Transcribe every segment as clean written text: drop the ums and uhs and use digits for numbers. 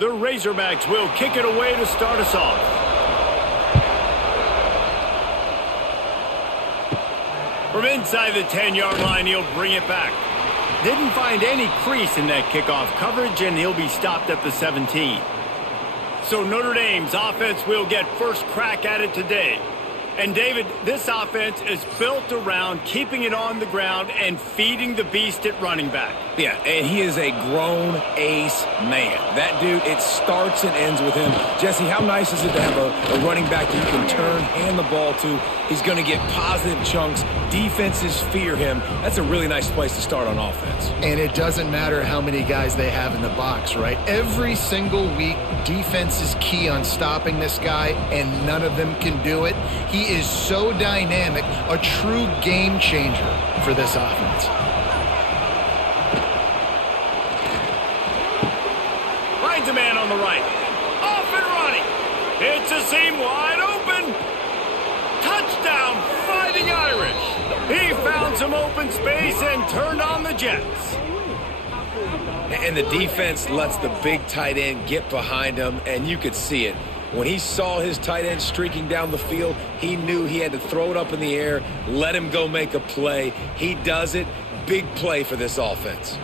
The Razorbacks will kick it away to start us off. From inside the 10-yard line, he'll bring it back. Didn't find any crease in that kickoff coverage, and he'll be stopped at the 17. So Notre Dame's offense will get first crack at it today. And, David, this offense is built around keeping it on the ground and feeding the beast at running back. Yeah, and he is a grown ace man. That dude, it starts and ends with him. Jesse, how nice is it to have a running back that you can turn, hand the ball to? He's going to get positive chunks. Defenses fear him. That's a really nice place to start on offense. And it doesn't matter how many guys they have in the box, right? Every single week, defense is key on stopping this guy, and none of them can do it. He is so dynamic, a true game changer for this offense. Finds a man on the right. Off and running. It's a seam wide open. Touchdown, Fighting Irish. He found some open space and turned on the Jets. And the defense lets the big tight end get behind him, and you could see it. When he saw his tight end streaking down the field, he knew he had to throw it up in the air, let him go make a play. He does it. Big play for this offense.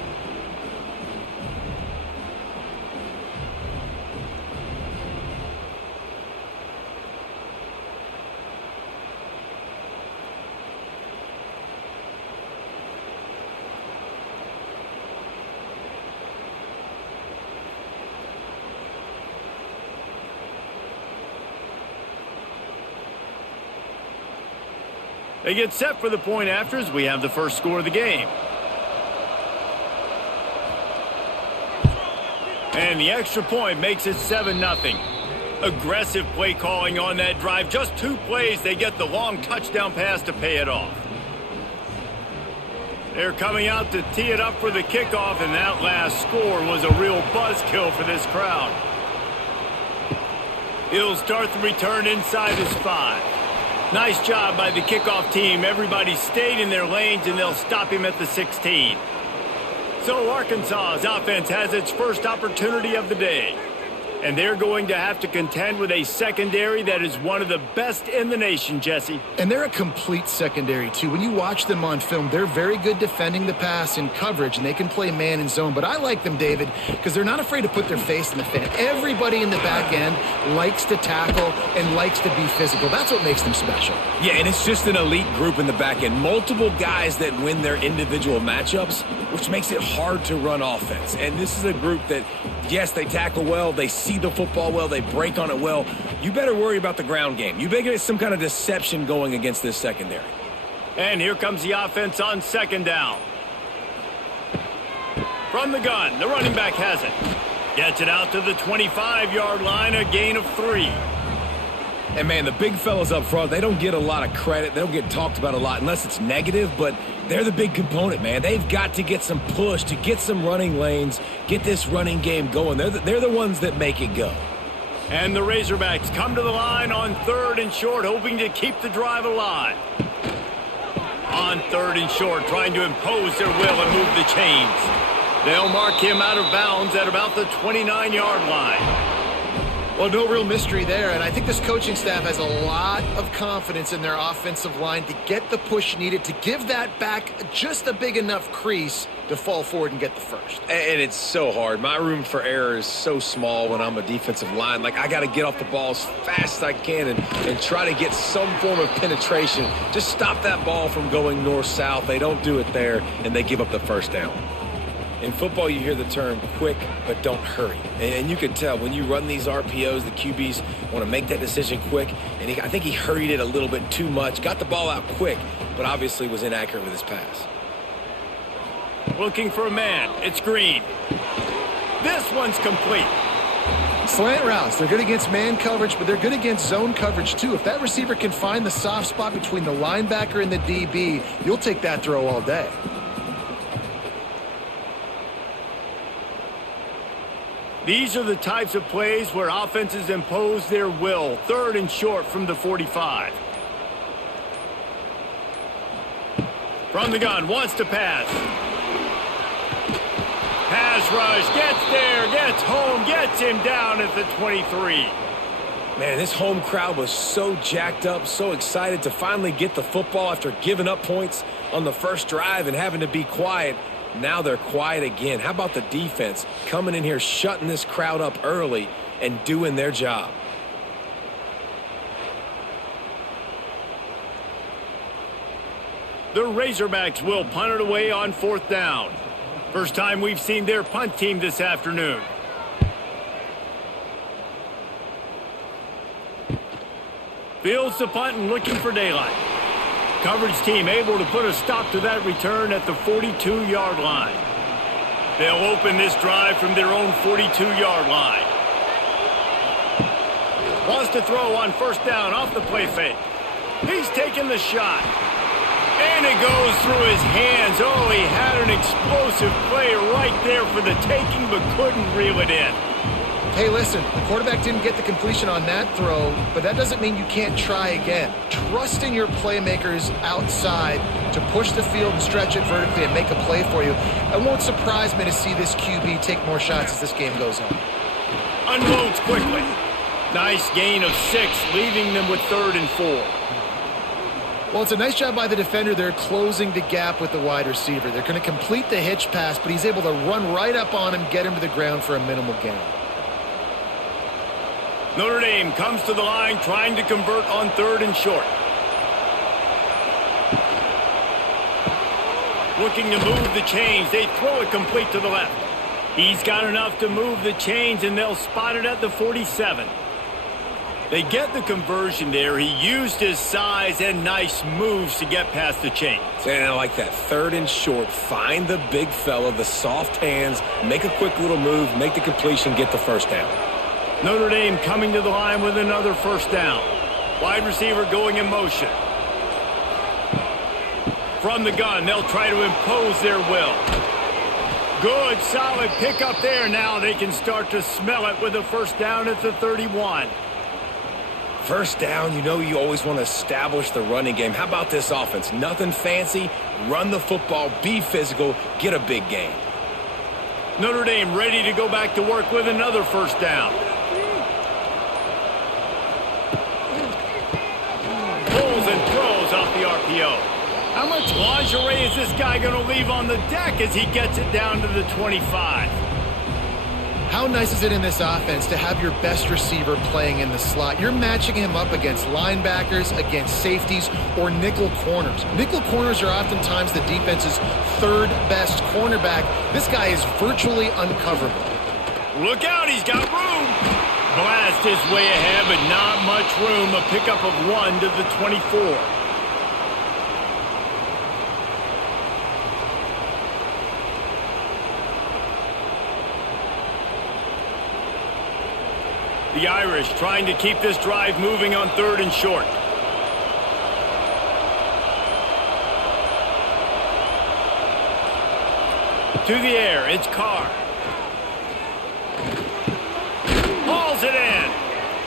They get set for the point after as we have the first score of the game. And the extra point makes it 7-0. Aggressive play calling on that drive. Just 2 plays, they get the long touchdown pass to pay it off. They're coming out to tee it up for the kickoff, and that last score was a real buzzkill for this crowd. He'll start the return inside his 5. Nice job by the kickoff team. Everybody stayed in their lanes, and they'll stop him at the 16. So Arkansas's offense has its first opportunity of the day. And they're going to have to contend with a secondary that is one of the best in the nation, Jesse. And they're a complete secondary, too. When you watch them on film, they're very good defending the pass in coverage, and they can play man and zone. But I like them, David, because they're not afraid to put their face in the fan. Everybody in the back end likes to tackle and likes to be physical. That's what makes them special. Yeah, and it's just an elite group in the back end. Multiple guys that win their individual matchups, which makes it hard to run offense. And this is a group that, yes, they tackle well, they see the football well, they break on it well. You better worry about the ground game. You better get some kind of deception going against this secondary. And here comes the offense on second down. From the gun, the running back has it. Gets it out to the 25-yard line, a gain of 3. And, man, the big fellas up front, they don't get a lot of credit. They don't get talked about a lot unless it's negative, but they're the big component, man. They've got to get some push, to get some running lanes, get this running game going. They're the ones that make it go. And the Razorbacks come to the line on 3rd and short, hoping to keep the drive alive. On 3rd and short, trying to impose their will and move the chains. They'll mark him out of bounds at about the 29-yard line. Well, no real mystery there, and I think this coaching staff has a lot of confidence in their offensive line to get the push needed to give that back just a big enough crease to fall forward and get the first. And it's so hard. My room for error is so small when I'm a defensive line. Like, I got to get off the ball as fast as I can and try to get some form of penetration. Just stop that ball from going north-south. They don't do it there, and they give up the first down. In football, you hear the term quick, but don't hurry. And you can tell when you run these RPOs, the QBs want to make that decision quick. And I think he hurried it a little bit too much, got the ball out quick, but obviously was inaccurate with his pass. Looking for a man. It's Green. This one's complete. Slant routes. They're good against man coverage, but they're good against zone coverage, too. If that receiver can find the soft spot between the linebacker and the DB, you'll take that throw all day. These are the types of plays where offenses impose their will. 3rd and short from the 45. From the gun, wants to pass. Has pass rush, gets there, gets home, gets him down at the 23. Man, this home crowd was so jacked up, so excited to finally get the football after giving up points on the first drive and having to be quiet. Now they're quiet again. How about the defense coming in here, shutting this crowd up early and doing their job? The Razorbacks will punt it away on 4th down. First time we've seen their punt team this afternoon. Fields the punt and looking for daylight. Coverage team able to put a stop to that return at the 42-yard line. They'll open this drive from their own 42-yard line. Wants to throw on 1st down off the play fake. He's taking the shot. And it goes through his hands. Oh, he had an explosive play right there for the taking, but couldn't reel it in. Hey, listen, the quarterback didn't get the completion on that throw, but that doesn't mean you can't try again. Trust in your playmakers outside to push the field and stretch it vertically and make a play for you. It won't surprise me to see this QB take more shots as this game goes on. Unloads quickly. Nice gain of 6, leaving them with 3rd and 4. Well, it's a nice job by the defender. They're closing the gap with the wide receiver. They're going to complete the hitch pass, but he's able to run right up on him, get him to the ground for a minimal gain. Notre Dame comes to the line trying to convert on 3rd and short. Looking to move the chains. They throw it complete to the left. He's got enough to move the chains, and they'll spot it at the 47. They get the conversion there. He used his size and nice moves to get past the chains. And I like that 3rd and short. Find the big fella, the soft hands, make a quick little move, make the completion, get the 1st down. Notre Dame coming to the line with another 1st down. Wide receiver going in motion. From the gun, they'll try to impose their will. Good, solid pickup there. Now they can start to smell it with a 1st down at the 31. 1st down, you know you always want to establish the running game. How about this offense? Nothing fancy. Run the football, be physical, get a big gain. Notre Dame ready to go back to work with another 1st down. Pulls and throws off the RPO. How much lingerie is this guy going to leave on the deck as he gets it down to the 25? How nice is it in this offense to have your best receiver playing in the slot? You're matching him up against linebackers, against safeties, or nickel corners. Nickel corners are oftentimes the defense's 3rd best cornerback. This guy is virtually uncoverable. Look out, he's got room. Blast his way ahead, but not much room. A pickup of 1 to the 24. The Irish trying to keep this drive moving on 3rd and short. To the air, it's Carr. Hauls it in.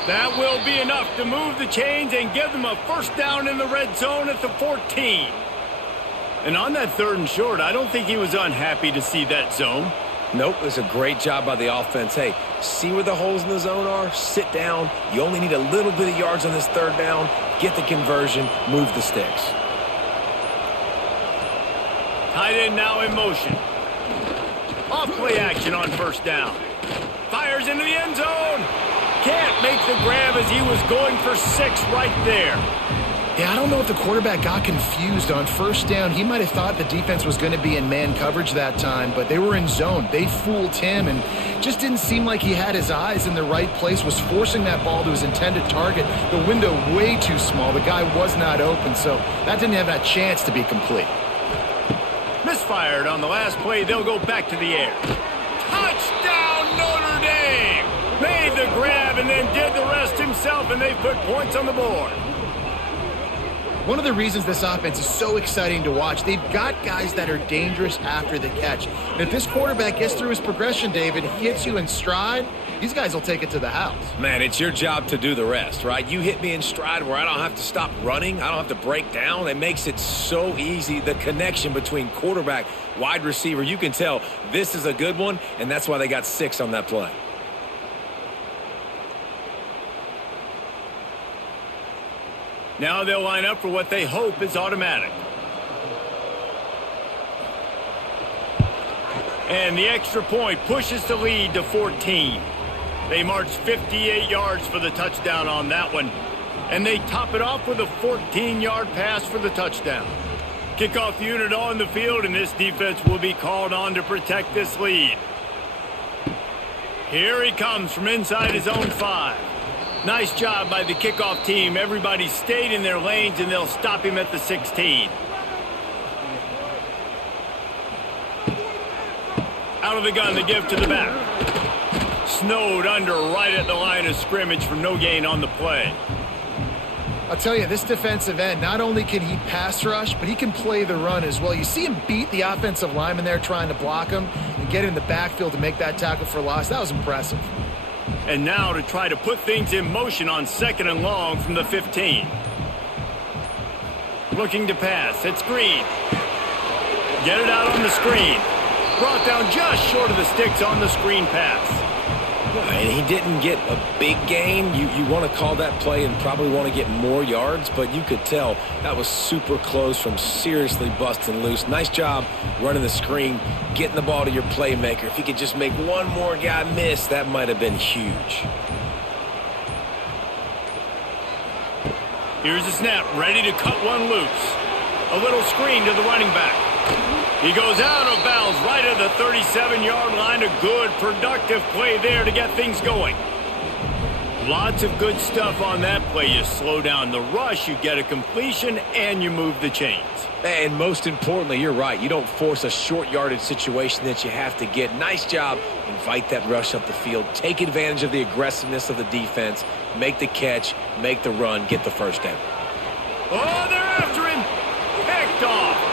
That will be enough to move the chains and give them a 1st down in the red zone at the 14. And on that 3rd and short, I don't think he was unhappy to see that zone. Nope, it was a great job by the offense. Hey, see where the holes in the zone are? Sit down. You only need a little bit of yards on this 3rd down. Get the conversion. Move the sticks. Tight end now in motion. Off play action on 1st down. Fires into the end zone. Can't make the grab as he was going for 6 right there. Yeah, I don't know if the quarterback got confused on 1st down. He might have thought the defense was going to be in man coverage that time, but they were in zone. They fooled him and just didn't seem like he had his eyes in the right place, was forcing that ball to his intended target. The window way too small. The guy was not open, so that didn't have that chance to be complete. Misfired on the last play. They'll go back to the air. Touchdown, Notre Dame! Made the grab and then did the rest himself, and they put points on the board. One of the reasons this offense is so exciting to watch, they've got guys that are dangerous after the catch. And if this quarterback gets through his progression, David, hits you in stride, these guys will take it to the house. Man, it's your job to do the rest, right? You hit me in stride where I don't have to stop running. I don't have to break down. It makes it so easy. The connection between quarterback, wide receiver, you can tell this is a good one, and that's why they got 6 on that play. Now they'll line up for what they hope is automatic. And the extra point pushes the lead to 14. They march 58 yards for the touchdown on that one. And they top it off with a 14-yard pass for the touchdown. Kickoff unit on the field, and this defense will be called on to protect this lead. Here he comes from inside his own 5. Nice job by the kickoff team. Everybody stayed in their lanes, and they'll stop him at the 16. Out of the gun, the give to the back. Snowed under right at the line of scrimmage for no gain on the play. I'll tell you, this defensive end, not only can he pass rush, but he can play the run as well. You see him beat the offensive lineman there trying to block him and get in the backfield to make that tackle for loss. That was impressive. And now to try to put things in motion on 2nd and long from the 15. Looking to pass. It's Green. Get it out on the screen. Brought down just short of the sticks on the screen pass. And he didn't get a big gain. You want to call that play and probably want to get more yards, but you could tell that was super close from seriously busting loose. Nice job running the screen, getting the ball to your playmaker. If he could just make one more guy miss, that might have been huge. Here's the snap, ready to cut one loose. A little screen to the running back. He goes out of bounds right at the 37-yard line. A good, productive play there to get things going. Lots of good stuff on that play. You slow down the rush, you get a completion, and you move the chains. And most importantly, you're right. You don't force a short yardage situation that you have to get. Nice job. Invite that rush up the field. Take advantage of the aggressiveness of the defense. Make the catch, make the run, get the first down. Oh, they're after him. Picked off.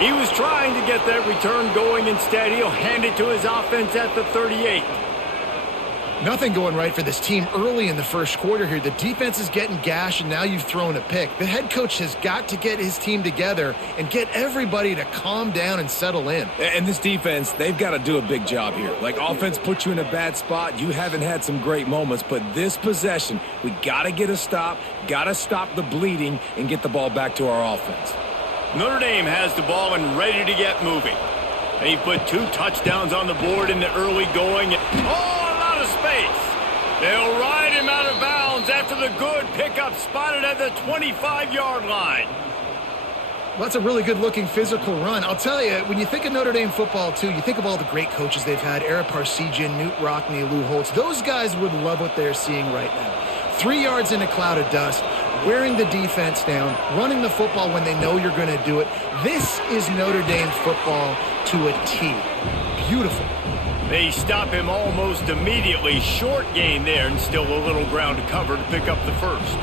He was trying to get that return going. Instead, he'll hand it to his offense at the 38. Nothing going right for this team early in the first quarter here. The defense is getting gashed, and now you've thrown a pick. The head coach has got to get his team together and get everybody to calm down and settle in. And this defense, they've got to do a big job here. Like, offense put you in a bad spot. You haven't had some great moments, but this possession, we got to get a stop, got to stop the bleeding, and get the ball back to our offense. Notre Dame has the ball and ready to get moving. They put 2 touchdowns on the board in the early going. Oh, a lot of space. They'll ride him out of bounds after the good pickup spotted at the 25-yard line. Well, that's a really good-looking physical run. I'll tell you, when you think of Notre Dame football, too, you think of all the great coaches they've had, Eric Parsegian, Newt Rockne, Lou Holtz. Those guys would love what they're seeing right now. 3 yards in a cloud of dust, wearing the defense down, running the football when they know you're going to do it. This is Notre Dame football to a T. Beautiful. They stop him almost immediately. Short gain there, and still a little ground to cover to pick up the first.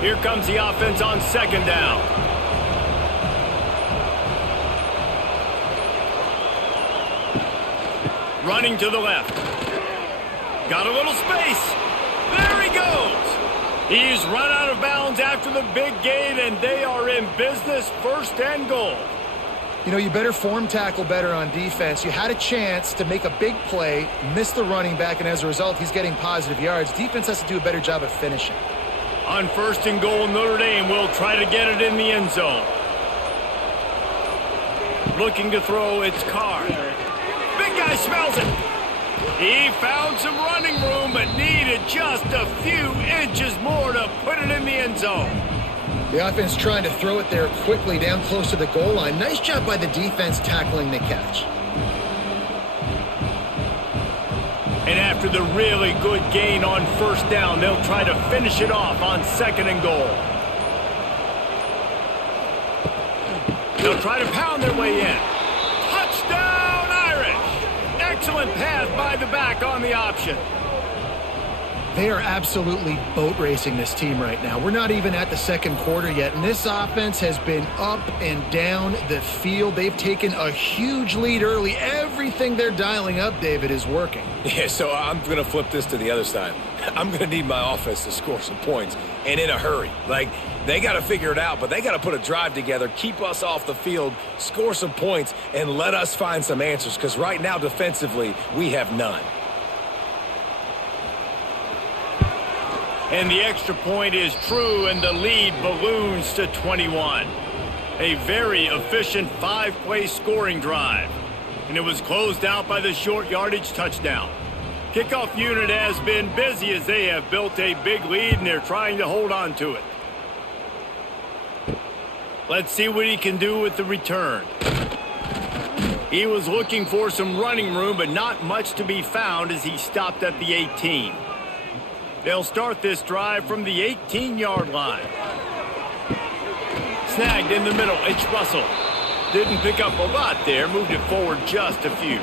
Here comes the offense on 2nd down. Running to the left. Got a little space. There he goes. He's run out of bounds after the big gain, and they are in business. 1st and goal. You know, you better form tackle better on defense. You had a chance to make a big play, miss the running back, and as a result, he's getting positive yards. Defense has to do a better job of finishing. On 1st and goal, Notre Dame will try to get it in the end zone. Looking to throw, it's Carr. Big guy smells it. He found some running room, but needed just a few inches more to put it in the end zone. The offense trying to throw it there quickly down close to the goal line. Nice job by the defense tackling the catch. And after the really good gain on 1st down, they'll try to finish it off on 2nd and goal. They'll try to pound their way in. Touchdown, Irish! Excellent excellent pass by the back on the option. They are absolutely boat racing this team right now. We're not even at the second quarter yet, and this offense has been up and down the field. They've taken a huge lead early. Everything they're dialing up, David, is working. Yeah, so I'm going to flip this to the other side. I'm going to need my offense to score some points, and in a hurry. Like, they got to figure it out, but they got to put a drive together, keep us off the field, score some points, and let us find some answers, because right now, defensively, we have none. And the extra point is true, and the lead balloons to 21. A very efficient 5-play scoring drive. And it was closed out by the short yardage touchdown. Kickoff unit has been busy as they have built a big lead, and they're trying to hold on to it. Let's see what he can do with the return. He was looking for some running room, but not much to be found as he stopped at the 18. They'll start this drive from the 18-yard line. Snagged in the middle, it's Russell. Didn't pick up a lot there, moved it forward just a few.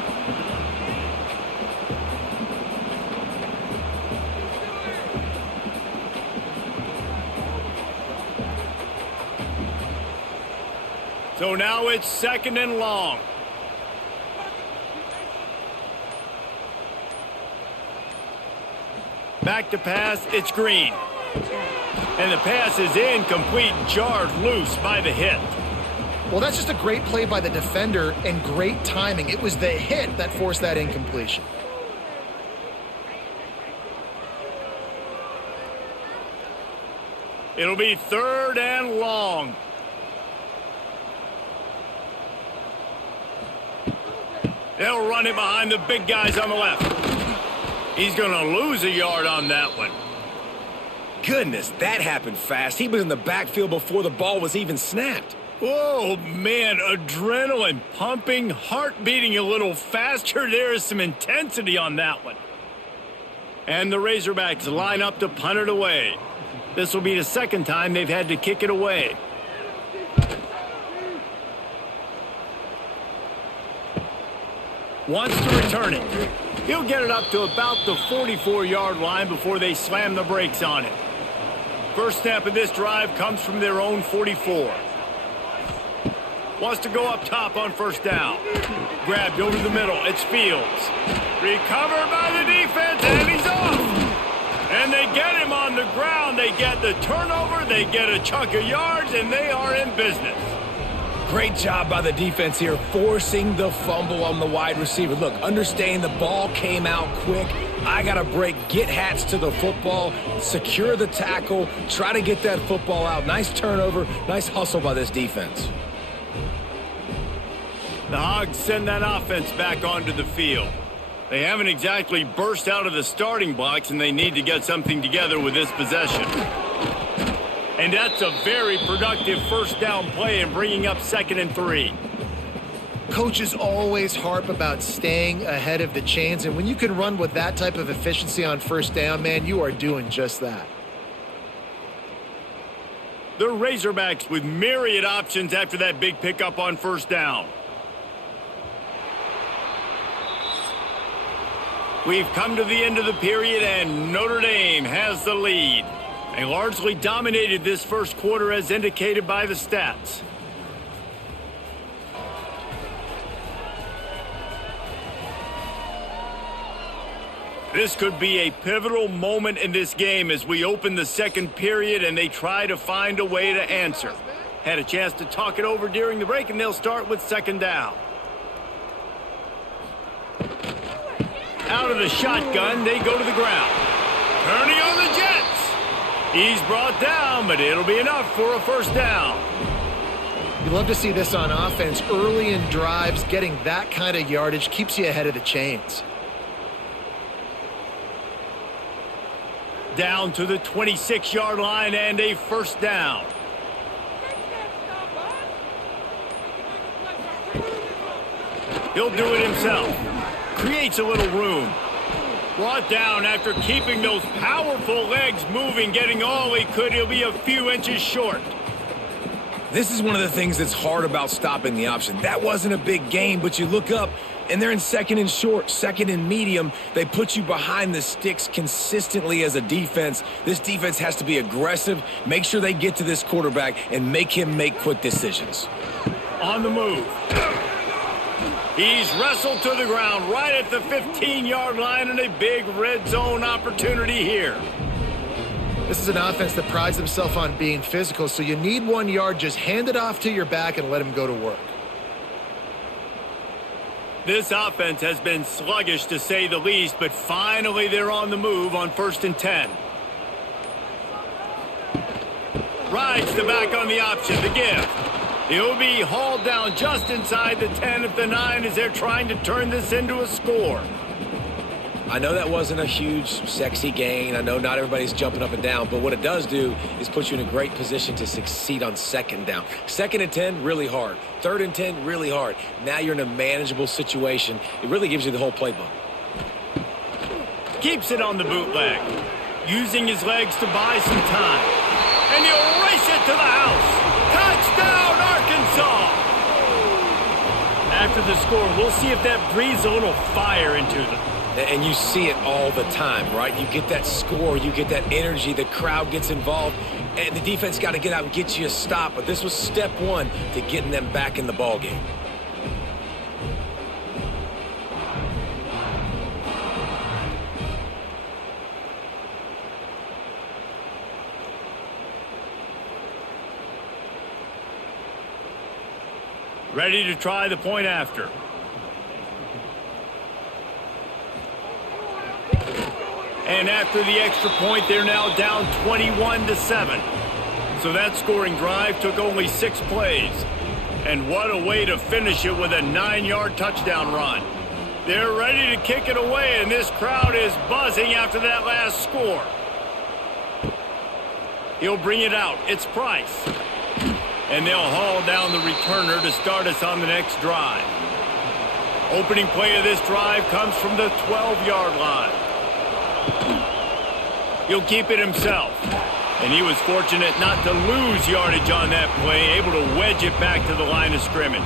So now it's 2nd and long. Back to pass, it's Green. And the pass is incomplete, jarred loose by the hit. Well, that's just a great play by the defender and great timing. It was the hit that forced that incompletion. It'll be 3rd and long. They'll run it behind the big guys on the left. He's going to lose a yard on that one. Goodness, that happened fast. He was in the backfield before the ball was even snapped. Oh, man, adrenaline pumping, heart beating a little faster. There is some intensity on that one. And the Razorbacks line up to punt it away. This will be the 2nd time they've had to kick it away. Wants to return it. He'll get it up to about the 44-yard line before they slam the brakes on it. First snap of this drive comes from their own 44. Wants to go up top on 1st down. Grabbed over the middle. It's Fields. Recovered by the defense, and he's off. And they get him on the ground. They get the turnover. They get a chunk of yards, and they are in business. Great job by the defense here, forcing the fumble on the wide receiver. Look, understand the ball came out quick. I got to break, get hats to the football, secure the tackle, try to get that football out. Nice turnover, nice hustle by this defense. The Hogs send that offense back onto the field. They haven't exactly burst out of the starting blocks, and they need to get something together with this possession. And that's a very productive 1st down play and bringing up 2nd and 3. Coaches always harp about staying ahead of the chains, and when you can run with that type of efficiency on 1st down, man, you are doing just that. The Razorbacks with myriad options after that big pickup on 1st down. We've come to the end of the period, and Notre Dame has the lead. They largely dominated this 1st quarter as indicated by the stats. This could be a pivotal moment in this game as we open the 2nd period and they try to find a way to answer. Had a chance to talk it over during the break, and they'll start with 2nd down. Out of the shotgun, they go to the ground. Turning on the Jets. He's brought down, but it'll be enough for a 1st down. You love to see this on offense. Early in drives, getting that kind of yardage keeps you ahead of the chains. Down to the 26-yard line and a 1st down. He'll do it himself. Creates a little room. Brought down after keeping those powerful legs moving, getting all he could. He'll be a few inches short. This is one of the things that's hard about stopping the option. That wasn't a big gain, but you look up, And they're in second and short, second and medium. They put you behind the sticks consistently as a defense. This defense has to be aggressive, make sure they get to this quarterback, and make him make quick decisions. On the move. He's wrestled to the ground right at the 15-yard line, and a big red zone opportunity here. This is an offense that prides themselves on being physical, so you need 1 yard. Just hand it off to your back and let him go to work. This offense has been sluggish to say the least, but finally they're on the move on 1st and 10. Rides the back on the option, the give. He'll be hauled down just inside the 10 at the 9 as they're trying to turn this into a score. I know that wasn't a huge, sexy gain. I know not everybody's jumping up and down, but what it does do is put you in a great position to succeed on 2nd down. 2nd and 10, really hard. 3rd and 10, really hard. Now you're in a manageable situation. It really gives you the whole playbook. Keeps it on the bootleg, using his legs to buy some time. And he'll race it to the house. Touchdown, Arkansas! After the score, we'll see if that breathes a little fire into them. And you see it all the time, right? You get that score, you get that energy, the crowd gets involved, and the defense got to get out and get you a stop. But this was step 1 to getting them back in the ballgame. Ready to try the point after. And after the extra point, they're now down 21-7. So that scoring drive took only 6 plays. And what a way to finish it with a 9-yard touchdown run. They're ready to kick it away, and this crowd is buzzing after that last score. He'll bring it out. It's Price. And they'll haul down the returner to start us on the next drive. Opening play of this drive comes from the 12-yard line. He'll keep it himself. And he was fortunate not to lose yardage on that play, able to wedge it back to the line of scrimmage.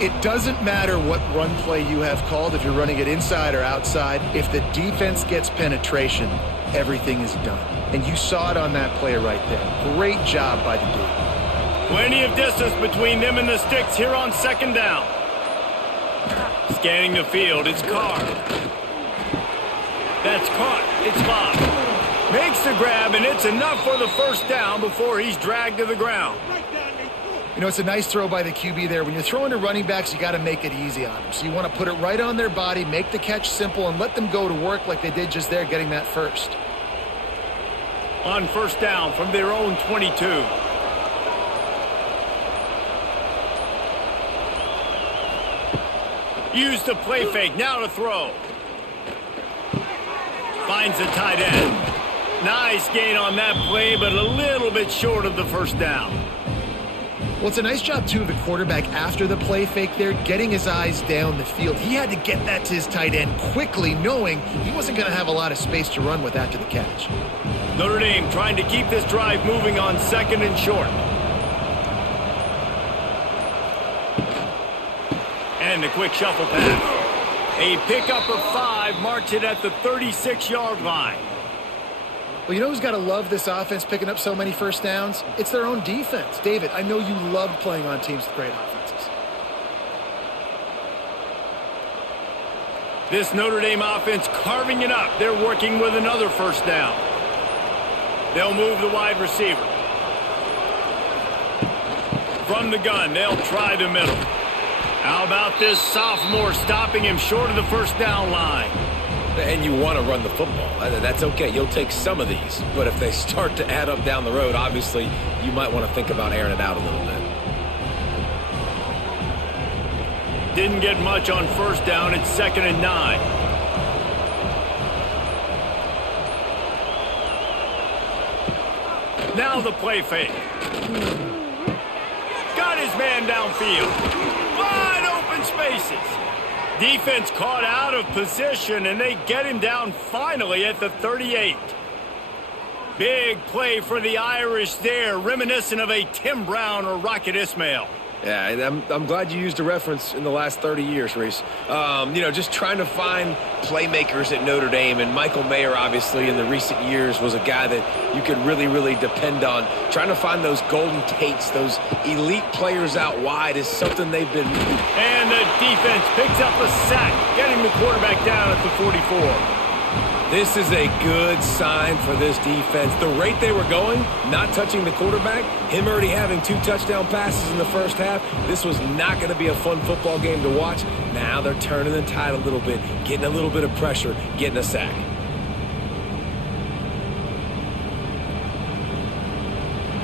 It doesn't matter what run play you have called, if you're running it inside or outside. If the defense gets penetration, everything is done. And you saw it on that play right there. Great job by the D. Plenty of distance between them and the sticks here on 2nd down. Scanning the field, it's Carr. That's caught. It's Bob. Makes the grab, and it's enough for the 1st down before he's dragged to the ground. You know, it's a nice throw by the QB there. When you're throwing to running backs, you got to make it easy on them. So you want to put it right on their body, make the catch simple, and let them go to work like they did just there, getting that first. On 1st down from their own 22. Use the play fake, now to throw. Finds the tight end. Nice gain on that play, but a little bit short of the 1st down. Well, it's a nice job, too, of the quarterback after the play fake there, getting his eyes down the field. He had to get that to his tight end quickly, knowing he wasn't going to have a lot of space to run with after the catch. Notre Dame trying to keep this drive moving on 2nd and short. And a quick shuffle pass. A pickup of 5, marks it at the 36-yard line. Well, you know who's got to love this offense picking up so many 1st downs? It's their own defense. David, I know you love playing on teams with great offenses. This Notre Dame offense carving it up. They're working with another 1st down. They'll move the wide receiver. From the gun, they'll try the middle. How about this sophomore stopping him short of the 1st down line? And you want to run the football. That's okay. You'll take some of these. But if they start to add up down the road, obviously, you might want to think about airing it out a little bit. Didn't get much on 1st down. It's 2nd and 9. Now the play fake. Got his man downfield. Wide open spaces. Defense caught out of position, and they get him down finally at the 38. Big play for the Irish there, reminiscent of a Tim Brown or Rocket Ismail. Yeah, and I'm glad you used a reference in the last 30 years, Reese. Just trying to find playmakers at Notre Dame, and Michael Mayer, obviously, in the recent years was a guy that you could really, really depend on. Trying to find those golden Tates, those elite players out wide is something they've been... And the defense picks up a sack, getting the quarterback down at the 44. This is a good sign for this defense. The rate they were going, not touching the quarterback, him already having 2 touchdown passes in the first half, this was not going to be a fun football game to watch. Now they're turning the tide a little bit, getting a little bit of pressure, getting a sack.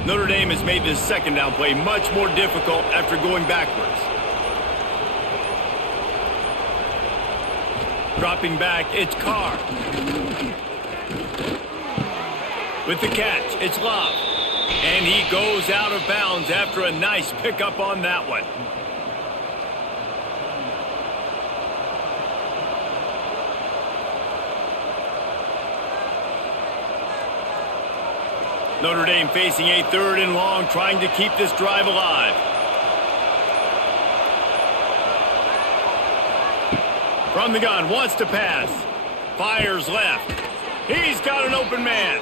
Notre Dame has made this second down play much more difficult after going backwards. Dropping back, it's Carr. With the catch, it's Love. And he goes out of bounds after a nice pickup on that one. Notre Dame facing a 3rd and long, trying to keep this drive alive. From the gun, wants to pass. Fires left. He's got an open man.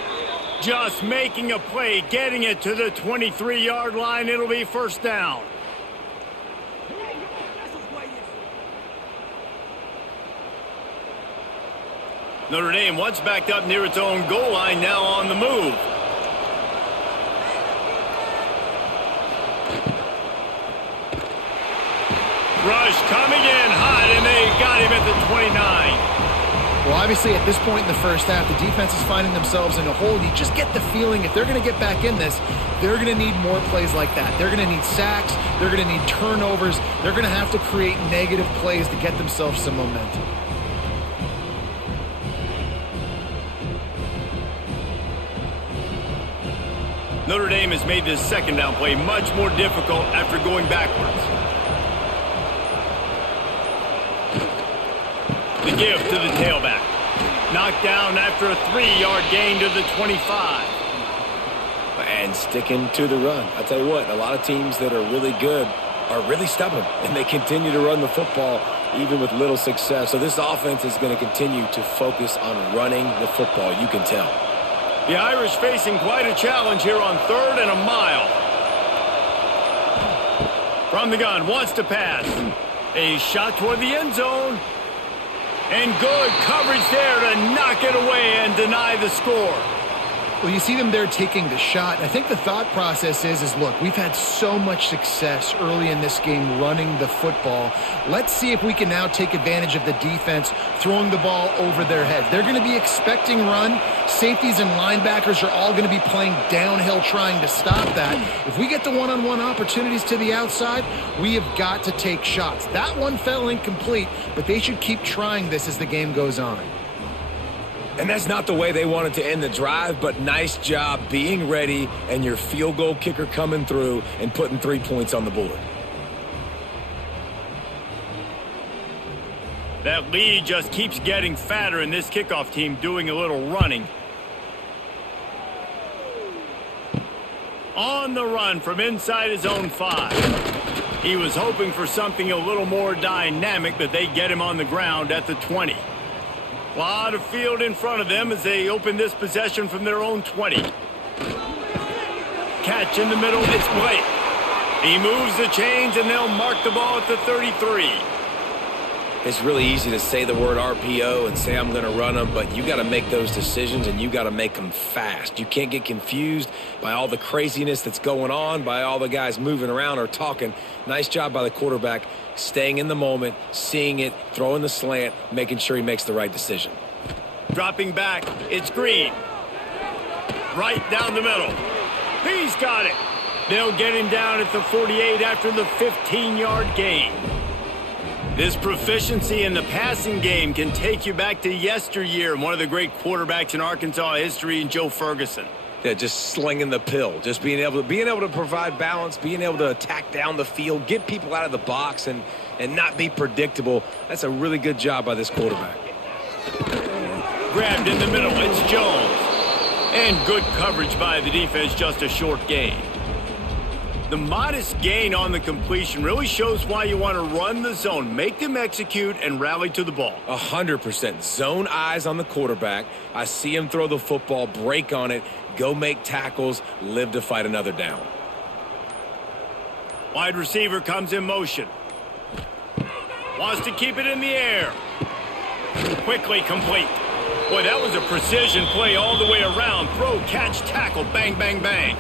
Just making a play, getting it to the 23-yard line. It'll be first down. Notre Dame once backed up near its own goal line, now on the move. Rush coming in hot, and they got him at the 29. Well, obviously, at this point in the first half, the defense is finding themselves in a hole. You just get the feeling if they're going to get back in this, they're going to need more plays like that. They're going to need sacks. They're going to need turnovers. They're going to have to create negative plays to get themselves some momentum. Notre Dame has made this second down play much more difficult after going backwards. The give to the tailback. Knocked down after a 3-yard gain to the 25. And sticking to the run. I'll tell you what, a lot of teams that are really good are really stubborn, and they continue to run the football even with little success. So this offense is going to continue to focus on running the football. You can tell. The Irish facing quite a challenge here on 3rd and a mile. From the gun, wants to pass. A shot toward the end zone. And good coverage there to knock it away and deny the score. Well, you see them there taking the shot. I think the thought process is look, we've had so much success early in this game running the football. Let's see if we can now take advantage of the defense throwing the ball over their head. They're going to be expecting run. Safeties and linebackers are all going to be playing downhill trying to stop that. If we get the one-on-one opportunities to the outside, we have got to take shots. That one fell incomplete, but they should keep trying this as the game goes on. And that's not the way they wanted to end the drive, but nice job being ready and your field goal kicker coming through and putting 3 points on the board. That lead just keeps getting fatter, and this kickoff team doing a little running. On the run from inside his own 5. He was hoping for something a little more dynamic, but they get him on the ground at the 20. A lot of field in front of them as they open this possession from their own 20. Catch in the middle, it's Blake. He moves the chains, and they'll mark the ball at the 33. It's really easy to say the word RPO and say I'm going to run them, but you got to make those decisions, and you got to make them fast. You can't get confused by all the craziness that's going on, by all the guys moving around or talking. Nice job by the quarterback, staying in the moment, seeing it, throwing the slant, making sure he makes the right decision. Dropping back, it's Green. Right down the middle. He's got it. They'll get him down at the 48 after the 15-yard gain. This proficiency in the passing game can take you back to yesteryear, one of the great quarterbacks in Arkansas history, in Joe Ferguson. Yeah, just slinging the pill, just being able to provide balance, being able to attack down the field, get people out of the box, and not be predictable. That's a really good job by this quarterback. Grabbed in the middle, it's Jones. And good coverage by the defense, just a short gain. The modest gain on the completion really shows why you want to run the zone, make them execute, and rally to the ball. 100%. Zone eyes on the quarterback. I see him throw the football, break on it, go make tackles, live to fight another down. Wide receiver comes in motion. Wants to keep it in the air. Quickly complete. Boy, that was a precision play all the way around. Throw, catch, tackle, bang, bang, bang.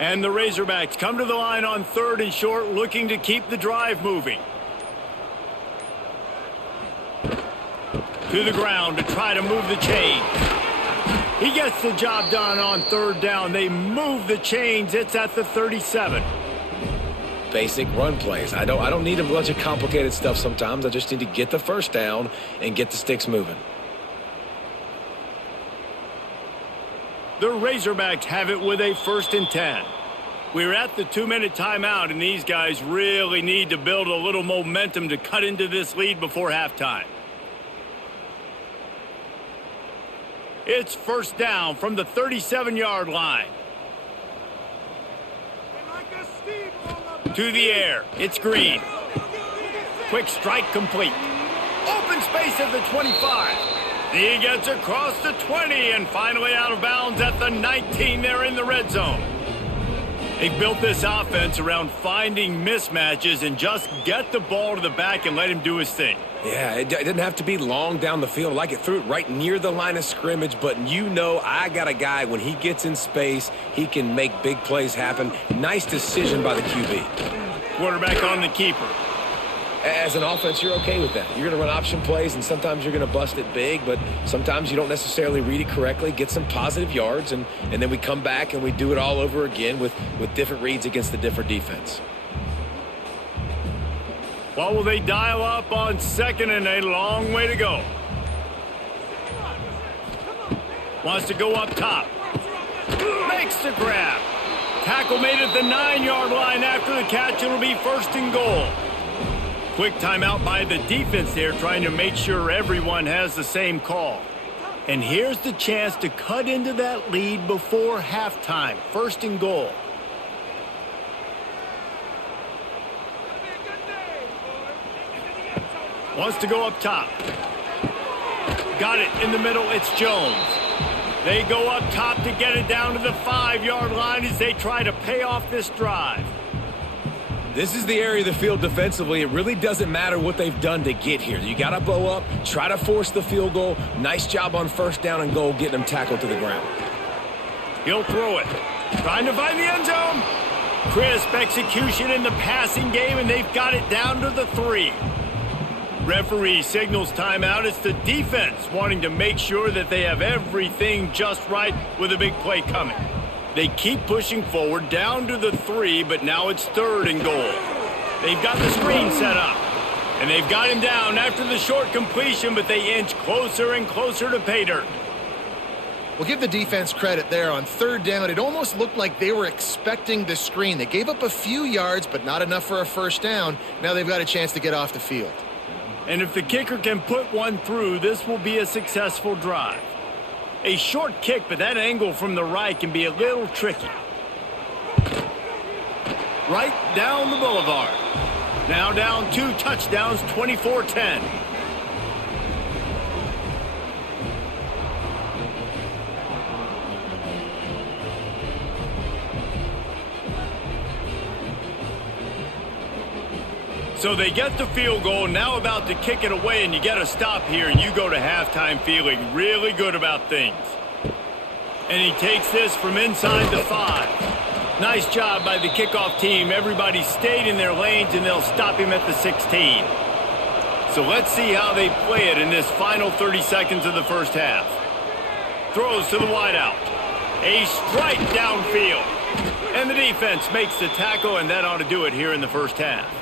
And the Razorbacks come to the line on 3rd and short, looking to keep the drive moving. To the ground to try to move the chain. He gets the job done on 3rd down. They move the chains. It's at the 37. Basic run plays. I don't need a bunch of complicated stuff sometimes. I just need to get the first down and get the sticks moving. The Razorbacks have it with a 1st and 10. We're at the 2-minute timeout, and these guys really need to build a little momentum to cut into this lead before halftime. It's 1st down from the 37-yard line. To the air. It's Green. Quick strike complete. Open space at the 25. He gets across the 20 and finally out of bounds at the 19 there in the red zone. They built this offense around finding mismatches and just get the ball to the back and let him do his thing. Yeah, it didn't have to be long down the field. Like it threw it right near the line of scrimmage, but you know I got a guy, when he gets in space, he can make big plays happen. Nice decision by the QB. Quarterback on the keeper. As an offense, you're okay with that. You're going to run option plays, and sometimes you're going to bust it big, but sometimes you don't necessarily read it correctly, get some positive yards, and then we come back and we do it all over again with different reads against the different defense. What will they dial up on 2nd and a long way to go? Wants to go up top. Makes the grab. Tackle made at the 9-yard line after the catch. It'll be 1st and goal. Quick timeout by the defense there, trying to make sure everyone has the same call. And here's the chance to cut into that lead before halftime. 1st and goal. Wants to go up top. Got it in the middle. It's Jones. They go up top to get it down to the 5-yard line as they try to pay off this drive. This is the area of the field defensively. It really doesn't matter what they've done to get here. You got to bow up, try to force the field goal. Nice job on 1st down and goal, getting them tackled to the ground. He'll throw it. Trying to find the end zone. Crisp execution in the passing game, and they've got it down to the 3. Referee signals timeout. It's the defense wanting to make sure that they have everything just right with a big play coming. They keep pushing forward down to the 3, but now it's 3rd and goal. They've got the screen set up, and they've got him down after the short completion, but they inch closer and closer to pay dirt. We'll give the defense credit there on 3rd down. It almost looked like they were expecting the screen. They gave up a few yards, but not enough for a 1st down. Now they've got a chance to get off the field. And if the kicker can put one through, this will be a successful drive. A short kick, but that angle from the right can be a little tricky. Right down the boulevard. Now down 2 touchdowns, 24-10. So they get the field goal, now about to kick it away, and you get a stop here, and you go to halftime feeling really good about things. And he takes this from inside the 5. Nice job by the kickoff team. Everybody stayed in their lanes, and they'll stop him at the 16. So let's see how they play it in this final 30 seconds of the 1st half. Throws to the wideout. A strike downfield. And the defense makes the tackle, and that ought to do it here in the 1st half.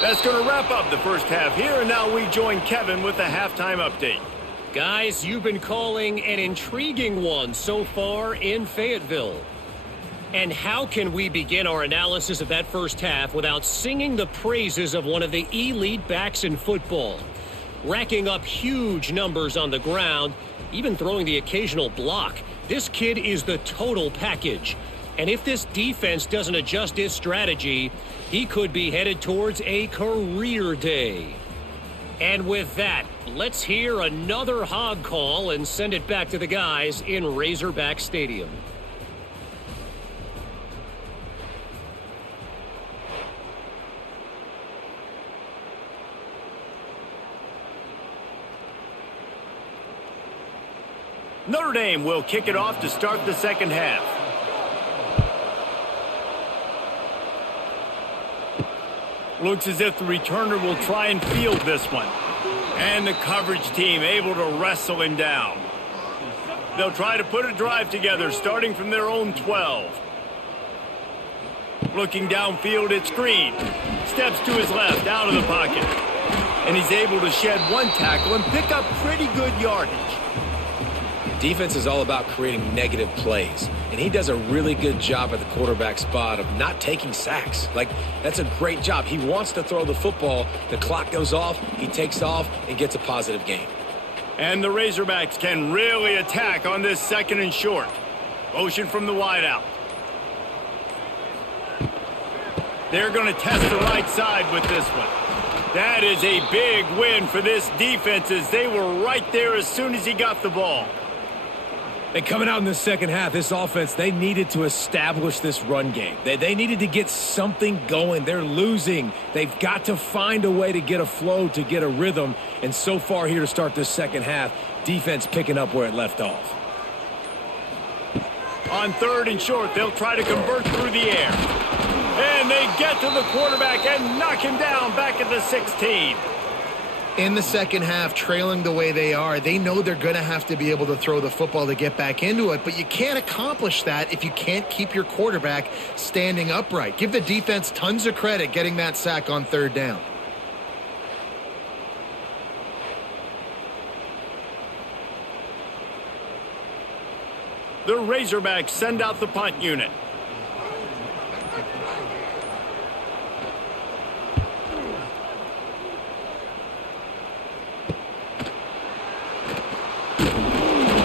That's going to wrap up the first half here, and now we join Kevin with the halftime update. Guys, you've been calling an intriguing one so far in Fayetteville. And how can we begin our analysis of that first half without singing the praises of one of the elite backs in football? Racking up huge numbers on the ground, even throwing the occasional block. This kid is the total package. And if this defense doesn't adjust its strategy, he could be headed towards a career day. And with that, let's hear another hog call and send it back to the guys in Razorback Stadium. Notre Dame will kick it off to start the second half. Looks as if the returner will try and field this one. And the coverage team able to wrestle him down. They'll try to put a drive together starting from their own 12. Looking downfield, it's Green. Steps to his left, out of the pocket. And he's able to shed one tackle and pick up pretty good yardage. Defense is all about creating negative plays, and he does a really good job at the quarterback spot of not taking sacks. Like, that's a great job. He wants to throw the football. The clock goes off, he takes off, and gets a positive gain. And the Razorbacks can really attack on this second and short. Motion from the wideout. They're going to test the right side with this one. That is a big win for this defense as they were right there as soon as he got the ball. And coming out in the second half, this offense, they needed to establish this run game. They needed to get something going. They're losing. They've got to find a way to get a flow, to get a rhythm. And so far here to start this second half, defense picking up where it left off. On third and short, they'll try to convert through the air. And they get to the quarterback and knock him down back at the 16. In the second half, trailing the way they are, they know they're going to have to be able to throw the football to get back into it, but you can't accomplish that if you can't keep your quarterback standing upright. Give the defense tons of credit getting that sack on third down. The Razorbacks send out the punt unit.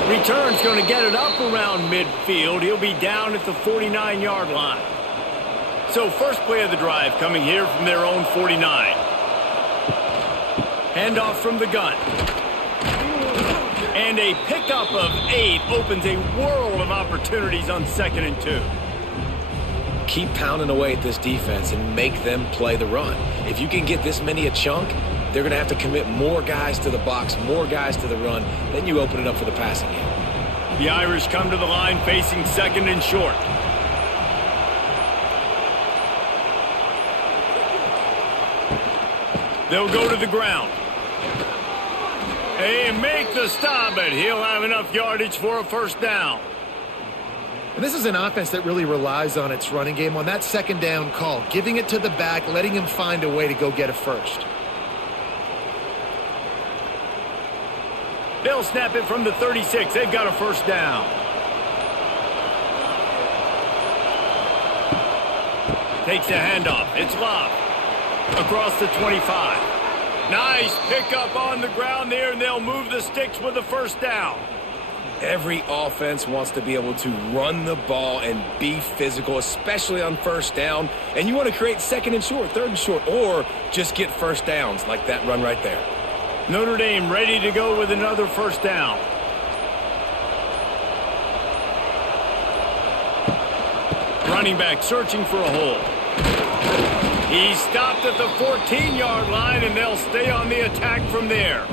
Return's going to get it up around midfield. He'll be down at the 49-yard line. So first play of the drive coming here from their own 49. Handoff from the gun. And a pickup of 8 opens a world of opportunities on 2nd and 2. Keep pounding away at this defense and make them play the run. If you can get this many a chunk, they're going to have to commit more guys to the box, more guys to the run. Then you open it up for the passing game. The Irish come to the line facing 2nd and short. They'll go to the ground. They make the stop, but he'll have enough yardage for a first down. And this is an offense that really relies on its running game on that second down call, giving it to the back, letting him find a way to go get a first. They'll snap it from the 36. They've got a first down. Takes the handoff. It's Love. Across the 25. Nice pickup on the ground there, and they'll move the sticks with a first down. Every offense wants to be able to run the ball and be physical, especially on first down. And you want to create 2nd and short, 3rd and short, or just get first downs like that run right there. Notre Dame ready to go with another first down. Running back searching for a hole. He stopped at the 14-yard line, and they'll stay on the attack from there.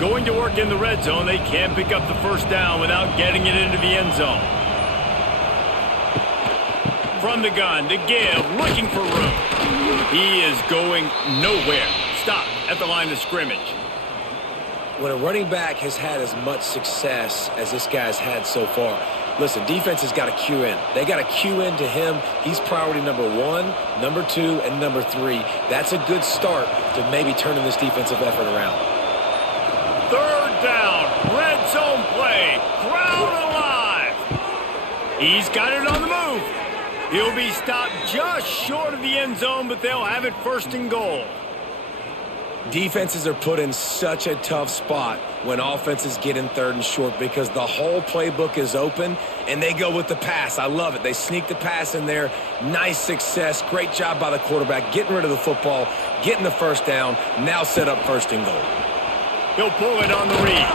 Going to work in the red zone. They can't pick up the first down without getting it into the end zone. From the gun, to give, looking for room. He is going nowhere. Stop at the line of scrimmage. when a running back has had as much success as this guy's had so far, listen, defense has got to cue in. They got to cue in to him. He's priority number 1, number 2, and number 3. That's a good start to maybe turning this defensive effort around. Third down, red zone play, crowd alive. He's got it on the move. He'll be stopped just short of the end zone, but they'll have it first and goal. Defenses are put in such a tough spot when offenses get in third and short because the whole playbook is open and they go with the pass. I love it. They sneak the pass in there. Nice success. Great job by the quarterback getting rid of the football, getting the first down, now set up first and goal. He'll pull it on the read.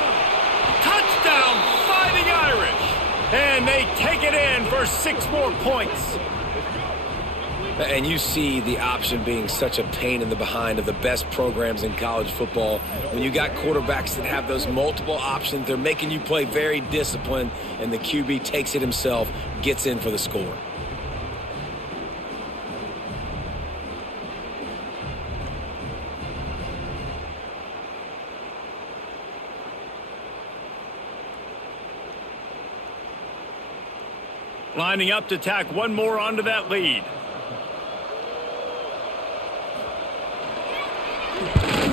Touchdown, Fighting Irish. And they take it in for 6 more points. And you see the option being such a pain in the behind of the best programs in college football. When you got quarterbacks that have those multiple options, they're making you play very disciplined, and the QB takes it himself, gets in for the score. Lining up to tack one more onto that lead.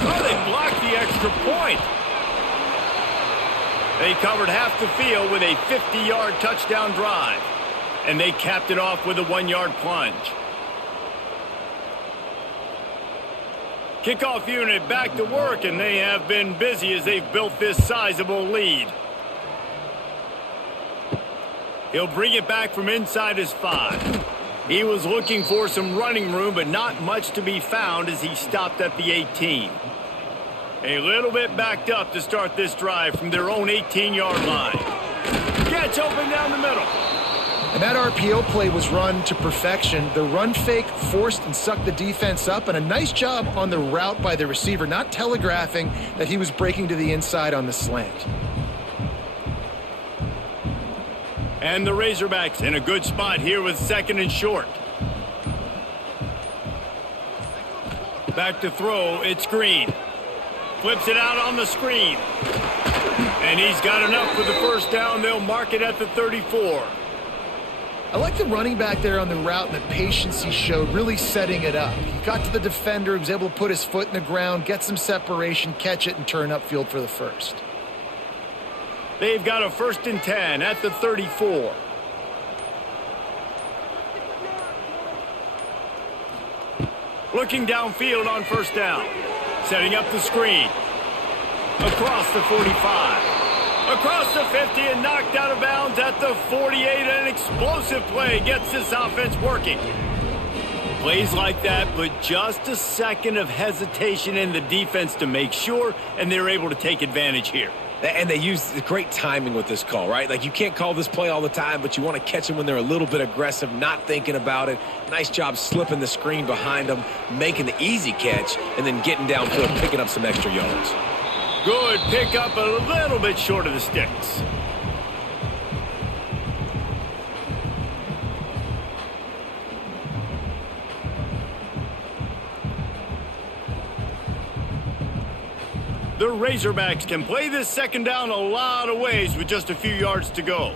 Oh, they blocked the extra point. They covered half the field with a 50-yard touchdown drive. And they capped it off with a 1-yard plunge. Kickoff unit back to work, and they have been busy as they've built this sizable lead. He'll bring it back from inside his 5. He was looking for some running room, but not much to be found as he stopped at the 18. A little bit backed up to start this drive from their own 18-yard line. Gets open down the middle. And that RPO play was run to perfection. The run fake forced and sucked the defense up, and a nice job on the route by the receiver, not telegraphing that he was breaking to the inside on the slant. And the Razorbacks in a good spot here with 2nd and short. Back to throw, it's Green. Flips it out on the screen. And he's got enough for the first down. They'll mark it at the 34. I like the running back there on the route and the patience he showed, really setting it up. He got to the defender, he was able to put his foot in the ground, get some separation, catch it, and turn upfield for the first. They've got a 1st and 10 at the 34. Looking downfield on first down. Setting up the screen. Across the 45. Across the 50 and knocked out of bounds at the 48. An explosive play gets this offense working. Plays like that, but just a second of hesitation in the defense to make sure, and they're able to take advantage here. And they use great timing with this call, right? Like, you can't call this play all the time, but you want to catch them when they're a little bit aggressive, not thinking about it. Nice job slipping the screen behind them, making the easy catch, and then getting downfield, picking up some extra yards. Good pickup, a little bit short of the sticks. The Razorbacks can play this 2nd down a lot of ways with just a few yards to go.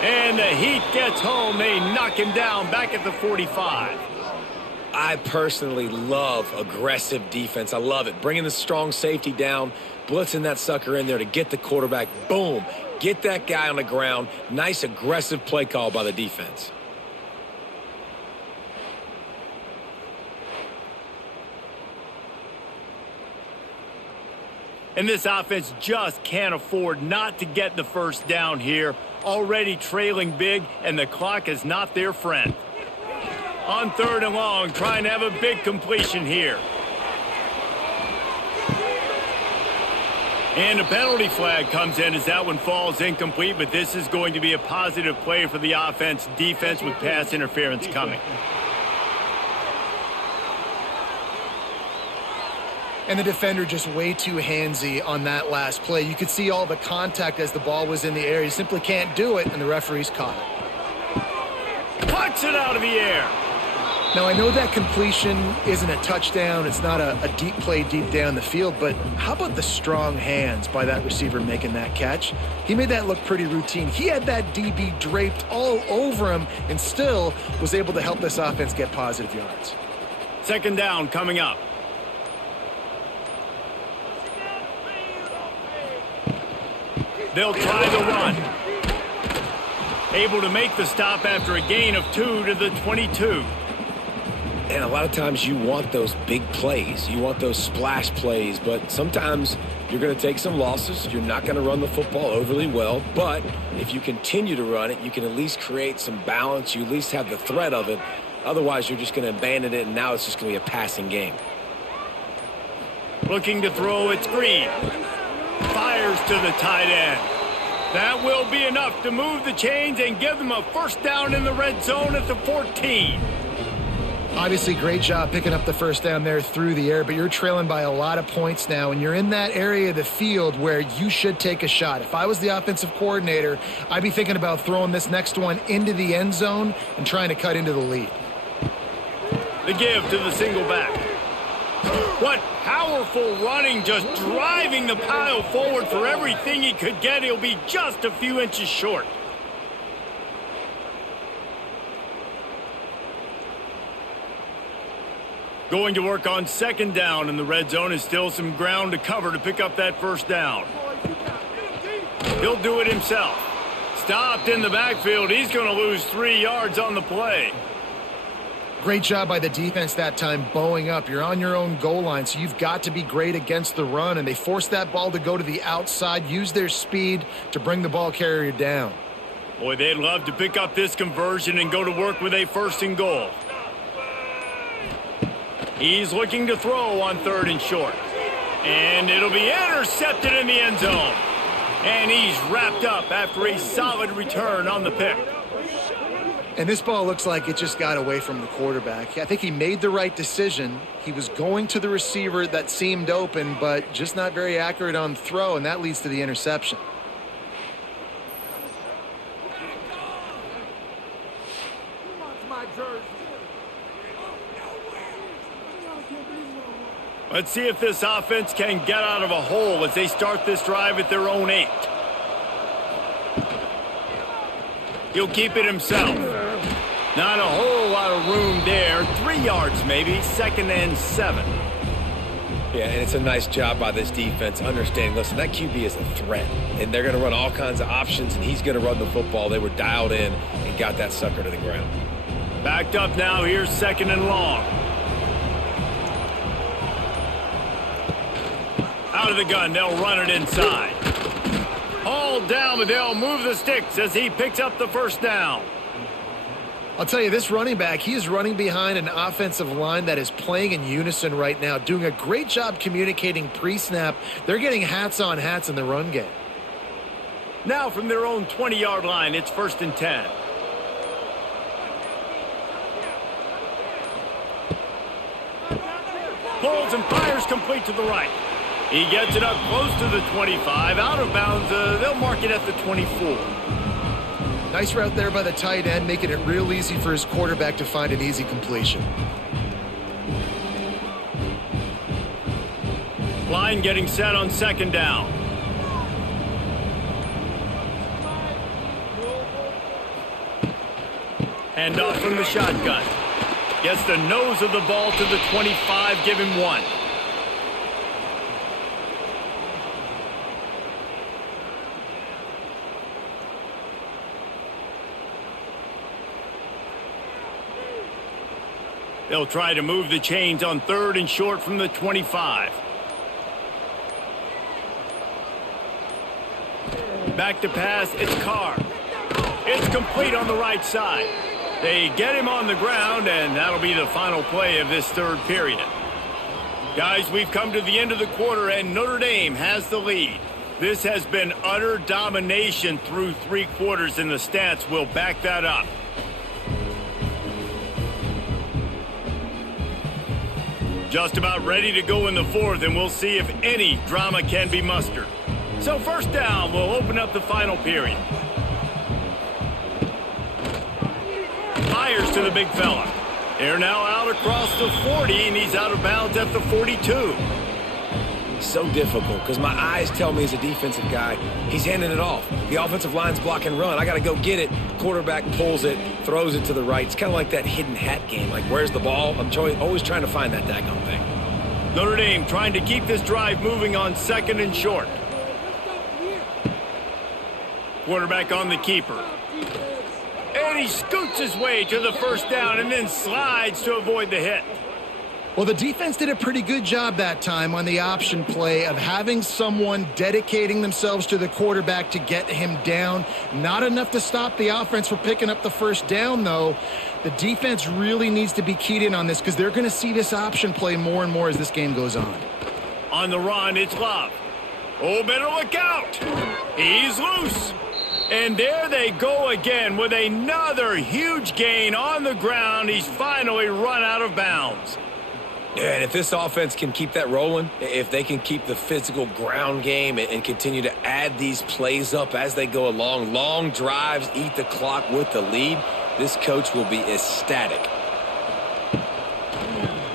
And the heat gets home. They knock him down back at the 45. I personally love aggressive defense. I love it. Bringing the strong safety down, blitzing that sucker in there to get the quarterback. Boom. Get that guy on the ground. Nice aggressive play call by the defense. And this offense just can't afford not to get the first down here. Already trailing big, and the clock is not their friend. On 3rd and long, trying to have a big completion here. And a penalty flag comes in as that one falls incomplete, but this is going to be a positive play for the offense. Defense with pass interference coming. And the defender just way too handsy on that last play. You could see all the contact as the ball was in the air. He simply can't do it, and the referee's caught it. Puts it out of the air. Now, I know that completion isn't a touchdown. It's not a deep play deep down the field, but how about the strong hands by that receiver making that catch? He made that look pretty routine. He had that DB draped all over him and still was able to help this offense get positive yards. Second down coming up. They'll try the run. Able to make the stop after a gain of 2 to the 22. And a lot of times you want those big plays. You want those splash plays, but sometimes you're going to take some losses. You're not going to run the football overly well, but if you continue to run it, you can at least create some balance. You at least have the threat of it. Otherwise, you're just going to abandon it, and now it's just going to be a passing game. Looking to throw, it's Green. Fires to the tight end. That will be enough to move the chains and give them a first down in the red zone at the 14. Obviously, great job picking up the first down there through the air, but you're trailing by a lot of points now, and you're in that area of the field where you should take a shot. If I was the offensive coordinator, I'd be thinking about throwing this next one into the end zone and trying to cut into the lead. The give to the single back. What powerful running, just driving the pile forward for everything he could get. He'll be just a few inches short. Going to work on second down in the red zone is still some ground to cover to pick up that first down. He'll do it himself. Stopped in the backfield. He's going to lose 3 yards on the play. Great job by the defense that time, bowing up. You're on your own goal line, so you've got to be great against the run, and they forced that ball to go to the outside, use their speed to bring the ball carrier down. Boy, they'd love to pick up this conversion and go to work with a first and goal. He's looking to throw on third and short. And it'll be intercepted in the end zone. And he's wrapped up after a solid return on the pick. And this ball looks like it just got away from the quarterback. I think he made the right decision. He was going to the receiver that seemed open, but just not very accurate on throw, and that leads to the interception. Let's see if this offense can get out of a hole as they start this drive at their own 8. He'll keep it himself. Not a whole lot of room there. 3 yards maybe, second and 7. Yeah, and it's a nice job by this defense understanding, listen, that QB is a threat, and they're going to run all kinds of options, and he's going to run the football. They were dialed in and got that sucker to the ground. Backed up now. Here's second and long. Out of the gun. They'll run it inside. Hauled down, but they'll move the sticks as he picks up the first down. I'll tell you, this running back, he is running behind an offensive line that is playing in unison right now, doing a great job communicating pre-snap. They're getting hats on hats in the run game. Now from their own 20-yard line, it's first and 10. Pulls and fires complete to the right. He gets it up close to the 25. Out of bounds, they'll mark it at the 24. Nice route there by the tight end, making it real easy for his quarterback to find an easy completion. Line getting set on second down. Hand off from the shotgun. Gets the nose of the ball to the 25, give him 1. They'll try to move the chains on third and short from the 25. Back to pass, it's Carr. It's complete on the right side. They get him on the ground, and that'll be the final play of this third period. Guys, we've come to the end of the quarter, and Notre Dame has the lead. This has been utter domination through 3 quarters, and the stats will back that up. Just about ready to go in the fourth, and we'll see if any drama can be mustered. So first down, we'll open up the final period. Fires to the big fella. They're now out across the 40, and he's out of bounds at the 42. So difficult because my eyes tell me as a defensive guy, he's handing it off. The offensive line's block and run. I got to go get it. Quarterback pulls it, throws it to the right. It's kind of like that hidden hat game. Like, where's the ball? I'm always trying to find that daggone thing. Notre Dame trying to keep this drive moving on 2nd and short. Quarterback on the keeper. And he scoots his way to the first down and then slides to avoid the hit. Well, the defense did a pretty good job that time on the option play of having someone dedicating themselves to the quarterback to get him down. Not enough to stop the offense from picking up the first down, though. The defense really needs to be keyed in on this because they're going to see this option play more and more as this game goes on. On the run, it's Love. Oh, better look out. He's loose. And there they go again with another huge gain on the ground. He's finally run out of bounds. Yeah, and if this offense can keep that rolling, if they can keep the physical ground game and continue to add these plays up as they go along, long drives, eat the clock with the lead, this coach will be ecstatic.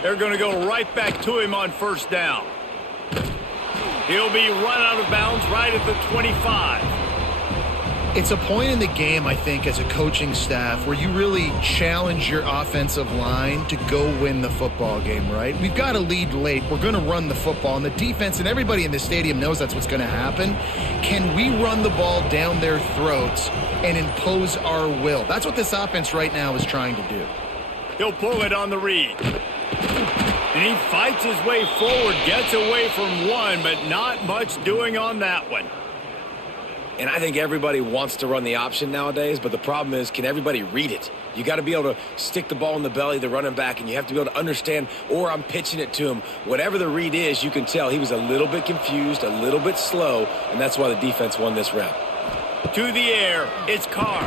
They're going to go right back to him on first down. He'll be run out of bounds right at the 25. It's a point in the game, I think, as a coaching staff where you really challenge your offensive line to go win the football game, right? We've got a lead late. We're going to run the football. And the defense and everybody in the stadium knows that's what's going to happen. Can we run the ball down their throats and impose our will? That's what this offense right now is trying to do. He'll pull it on the read. And he fights his way forward, gets away from one, but not much doing on that one. And I think everybody wants to run the option nowadays, but the problem is, can everybody read it? You got to be able to stick the ball in the belly of the running back, and you have to be able to understand, or I'm pitching it to him. Whatever the read is, you can tell he was a little bit confused, a little bit slow, and that's why the defense won this round. To the air, it's Carr.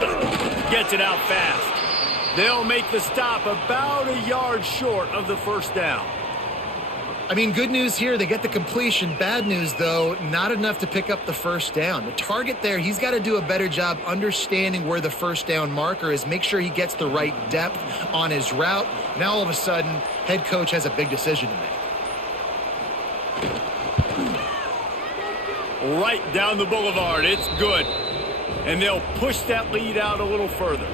Gets it out fast. They'll make the stop about a yard short of the first down. I mean, good news here, they get the completion. Bad news, though, not enough to pick up the first down. The target there, he's got to do a better job understanding where the first down marker is, make sure he gets the right depth on his route. Now, all of a sudden, head coach has a big decision to make. Right down the boulevard, it's good. And they'll push that lead out a little further.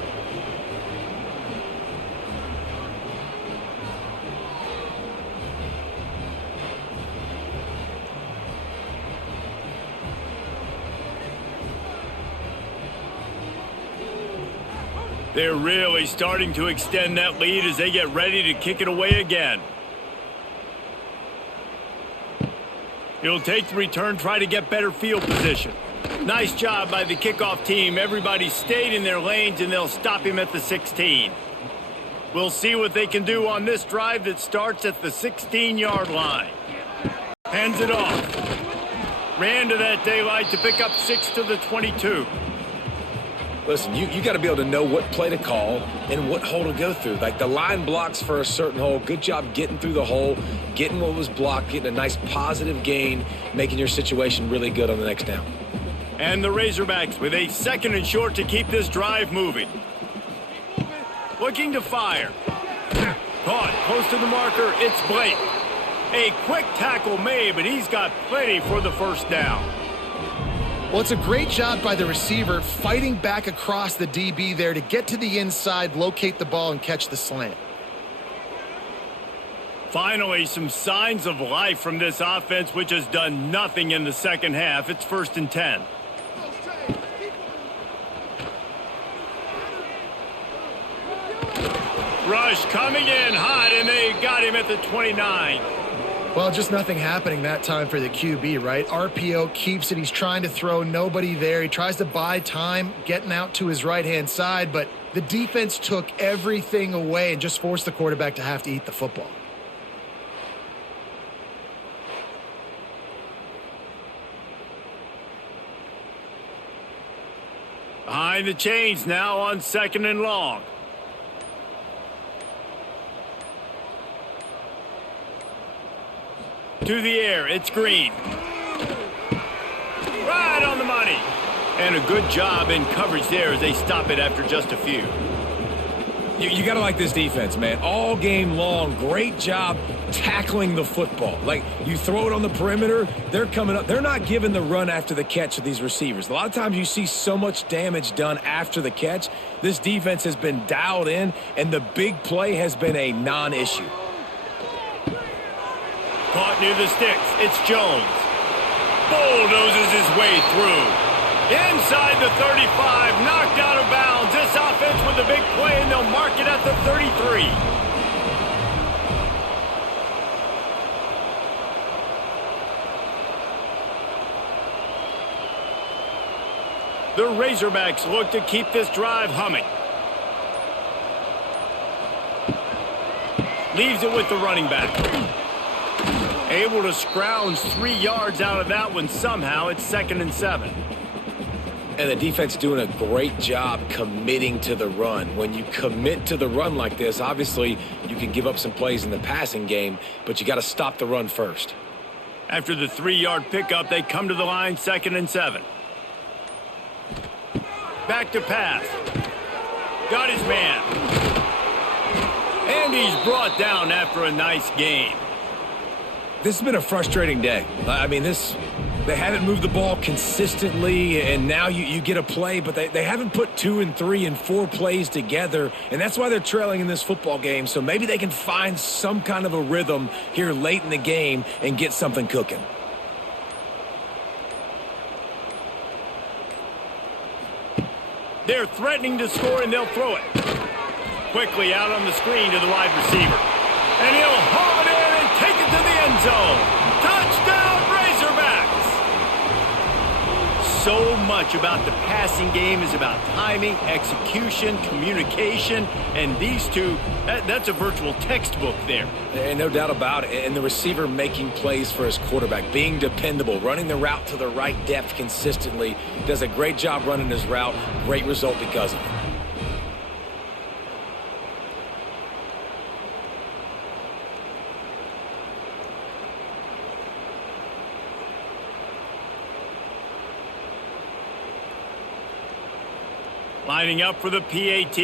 They're really starting to extend that lead as they get ready to kick it away again. He'll take the return, try to get better field position. Nice job by the kickoff team. Everybody stayed in their lanes, and they'll stop him at the 16. We'll see what they can do on this drive that starts at the 16-yard line. Hands it off. Ran to that daylight to pick up 6 to the 22. Listen, you got to be able to know what play to call and what hole to go through. Like the line blocks for a certain hole. Good job getting through the hole, getting what was blocked, getting a nice positive gain, making your situation really good on the next down. And the Razorbacks with a 2nd and short to keep this drive moving. Looking to fire. Caught close to the marker. It's Blake. A quick tackle made, but he's got plenty for the first down. Well, it's a great job by the receiver fighting back across the DB there to get to the inside, locate the ball, and catch the slant. Finally, some signs of life from this offense, which has done nothing in the second half. It's 1st and 10. Rush coming in hot, and they got him at the 29. Well, just nothing happening that time for the QB, right? RPO keeps it. He's trying to throw, nobody there. He tries to buy time, getting out to his right-hand side, but the defense took everything away and just forced the quarterback to have to eat the football. Behind the chains now on 2nd and long. To the air, it's Green. Right on the money. And a good job in coverage there as they stop it after just a few. You got to like this defense, man. All game long, great job tackling the football. Like, you throw it on the perimeter, they're coming up. They're not giving the run after the catch to these receivers. A lot of times you see so much damage done after the catch. This defense has been dialed in, and the big play has been a non-issue. Caught near the sticks. It's Jones. Bulldozes his way through. Inside the 35, knocked out of bounds. This offense with a big play, and they'll mark it at the 33. The Razorbacks look to keep this drive humming. Leaves it with the running back. Able to scrounge 3 yards out of that one somehow. It's 2nd and 7. And the defense doing a great job committing to the run. When you commit to the run like this, obviously you can give up some plays in the passing game, but you got to stop the run first. After the 3-yard pickup, they come to the line, 2nd and 7. Back to pass. Got his man. And he's brought down after a nice gain. This has been a frustrating day. I mean, they haven't moved the ball consistently, and now you get a play, but they haven't put 2 and 3 and 4 plays together, and that's why they're trailing in this football game. So maybe they can find some kind of a rhythm here late in the game and get something cooking. They're threatening to score, and they'll throw it. Quickly out on the screen to the wide receiver. And he'll haul it in and take it to the end zone. Touchdown, Razorbacks! So much about the passing game is about timing, execution, communication, and these two, that's a virtual textbook there. And no doubt about it. And the receiver making plays for his quarterback, being dependable, running the route to the right depth consistently, does a great job running his route. Great result because of it. Lining up for the PAT.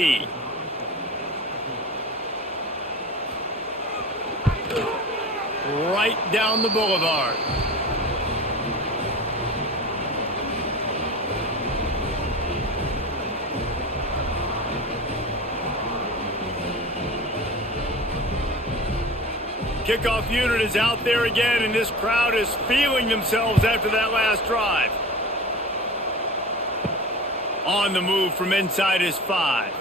Right down the boulevard. Kickoff unit is out there again, and this crowd is feeling themselves after that last drive. On the move from inside his 5.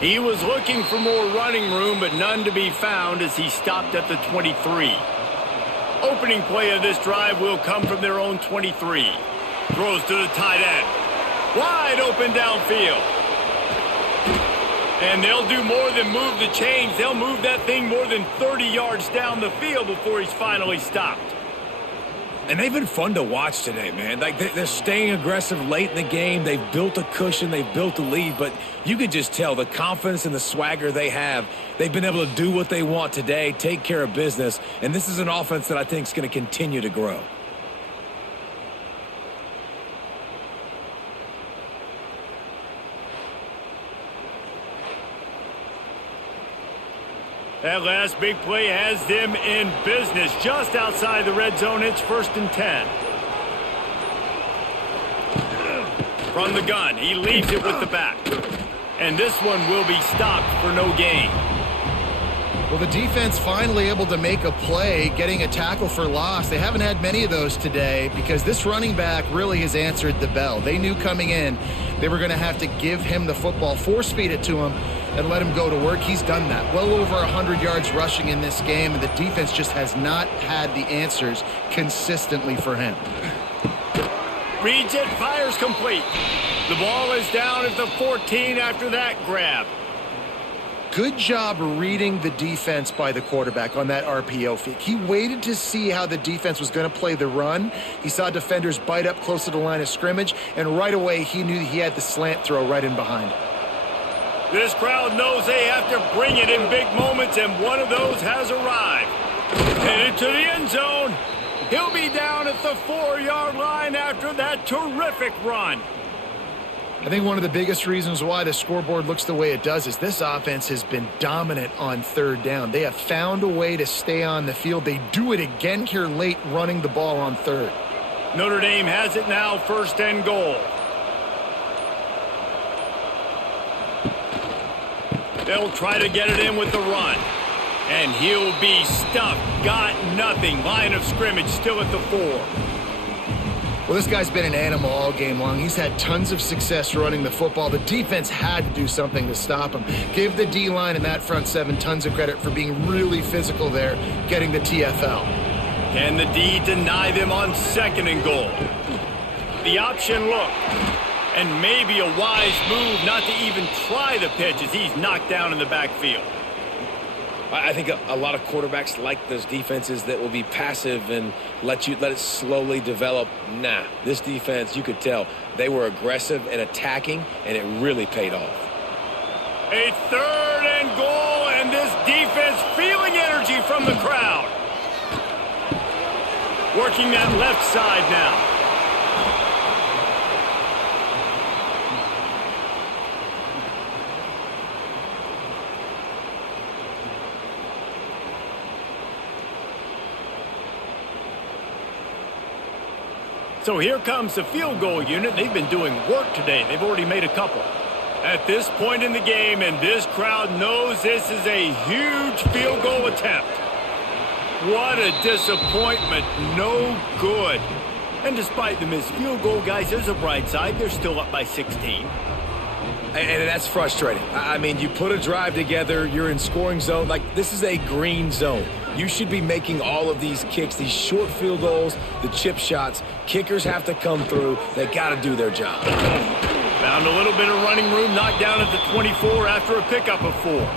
He was looking for more running room, but none to be found as he stopped at the 23. Opening play of this drive will come from their own 23. Throws to the tight end. Wide open downfield. And they'll do more than move the chains. They'll move that thing more than 30 yards down the field before he's finally stopped. And they've been fun to watch today, man. Like, they're staying aggressive late in the game. They've built a cushion. They've built a lead. But you could just tell the confidence and the swagger they have. They've been able to do what they want today, take care of business. And this is an offense that I think is going to continue to grow. That last big play has them in business just outside the red zone. It's 1st and 10. From the gun, he leaves it with the back. And this one will be stopped for no gain. Well, the defense finally able to make a play, getting a tackle for loss. They haven't had many of those today because this running back really has answered the bell. They knew coming in they were going to have to give him the football, force feed it to him, and let him go to work. He's done that. Well over 100 yards rushing in this game, and the defense just has not had the answers consistently for him. Reads it, fires complete. The ball is down at the 14 after that grab. Good job reading the defense by the quarterback on that RPO fake. He waited to see how the defense was going to play the run. He saw defenders bite up close to the line of scrimmage, and right away he knew he had the slant throw right in behind. This crowd knows they have to bring it in big moments, and one of those has arrived. Headed to the end zone. He'll be down at the 4-yard line after that terrific run. I think one of the biggest reasons why the scoreboard looks the way it does is this offense has been dominant on third down. They have found a way to stay on the field. They do it again here late, running the ball on third. Notre Dame has it now, 1st and goal. They'll try to get it in with the run. And he'll be stuffed. Got nothing. Line of scrimmage still at the 4. Well, this guy's been an animal all game long. He's had tons of success running the football. The defense had to do something to stop him. Give the D-line and that front 7 tons of credit for being really physical there, getting the TFL. Can the D deny them on 2nd and goal? The option look. And maybe a wise move not to even try the pitch as he's knocked down in the backfield. I think a lot of quarterbacks like those defenses that will be passive and let it slowly develop. Nah, this defense, you could tell, they were aggressive and attacking, and it really paid off. A 3rd and goal, and this defense feeling energy from the crowd. Working that left side now. So here comes the field goal unit. They've been doing work today. They've already made a couple. At this point in the game, and this crowd knows this is a huge field goal attempt. What a disappointment. No good. And despite the missed field goal, guys, there's a bright side. They're still up by 16. And that's frustrating. I mean, you put a drive together, you're in scoring zone. Like, this is a green zone. You should be making all of these kicks, these short field goals, the chip shots. Kickers have to come through. They got to do their job. Found a little bit of running room, knocked down at the 24 after a pickup of 4.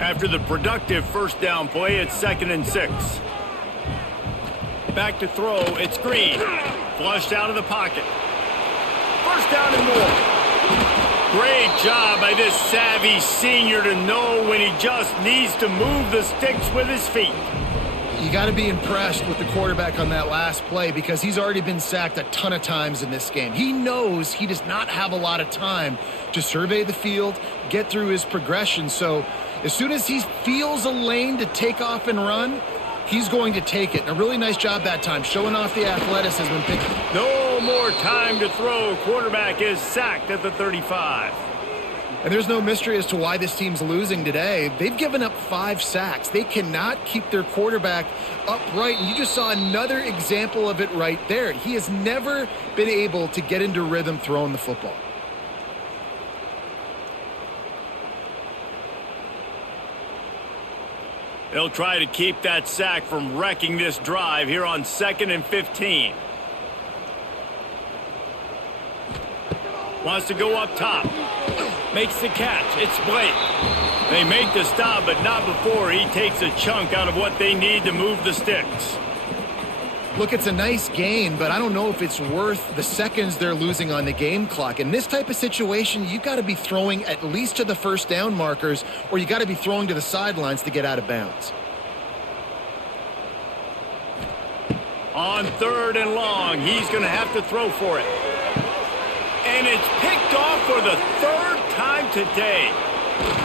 After the productive 1st down play, it's 2nd and 6. Back to throw, it's Green. Flushed out of the pocket. 1st down and more. Great job by this savvy senior to know when he just needs to move the sticks with his feet. You got to be impressed with the quarterback on that last play because he's already been sacked a ton of times in this game. He knows he does not have a lot of time to survey the field, get through his progression. So as soon as he feels a lane to take off and run, he's going to take it. And a really nice job that time, showing off the athleticism. No more time to throw. Quarterback is sacked at the 35. And there's no mystery as to why this team's losing today. They've given up 5 sacks. They cannot keep their quarterback upright. And you just saw another example of it right there. He has never been able to get into rhythm throwing the football. They'll try to keep that sack from wrecking this drive here on 2nd and 15. Wants to go up top. Makes the catch. It's Blake. They make the stop, but not before he takes a chunk out of what they need to move the sticks. Look, it's a nice gain, but I don't know if it's worth the seconds they're losing on the game clock. In this type of situation, you've got to be throwing at least to the 1st down markers, or you got to be throwing to the sidelines to get out of bounds. On 3rd and long, he's going to have to throw for it. And it's picked off for the 3rd time today.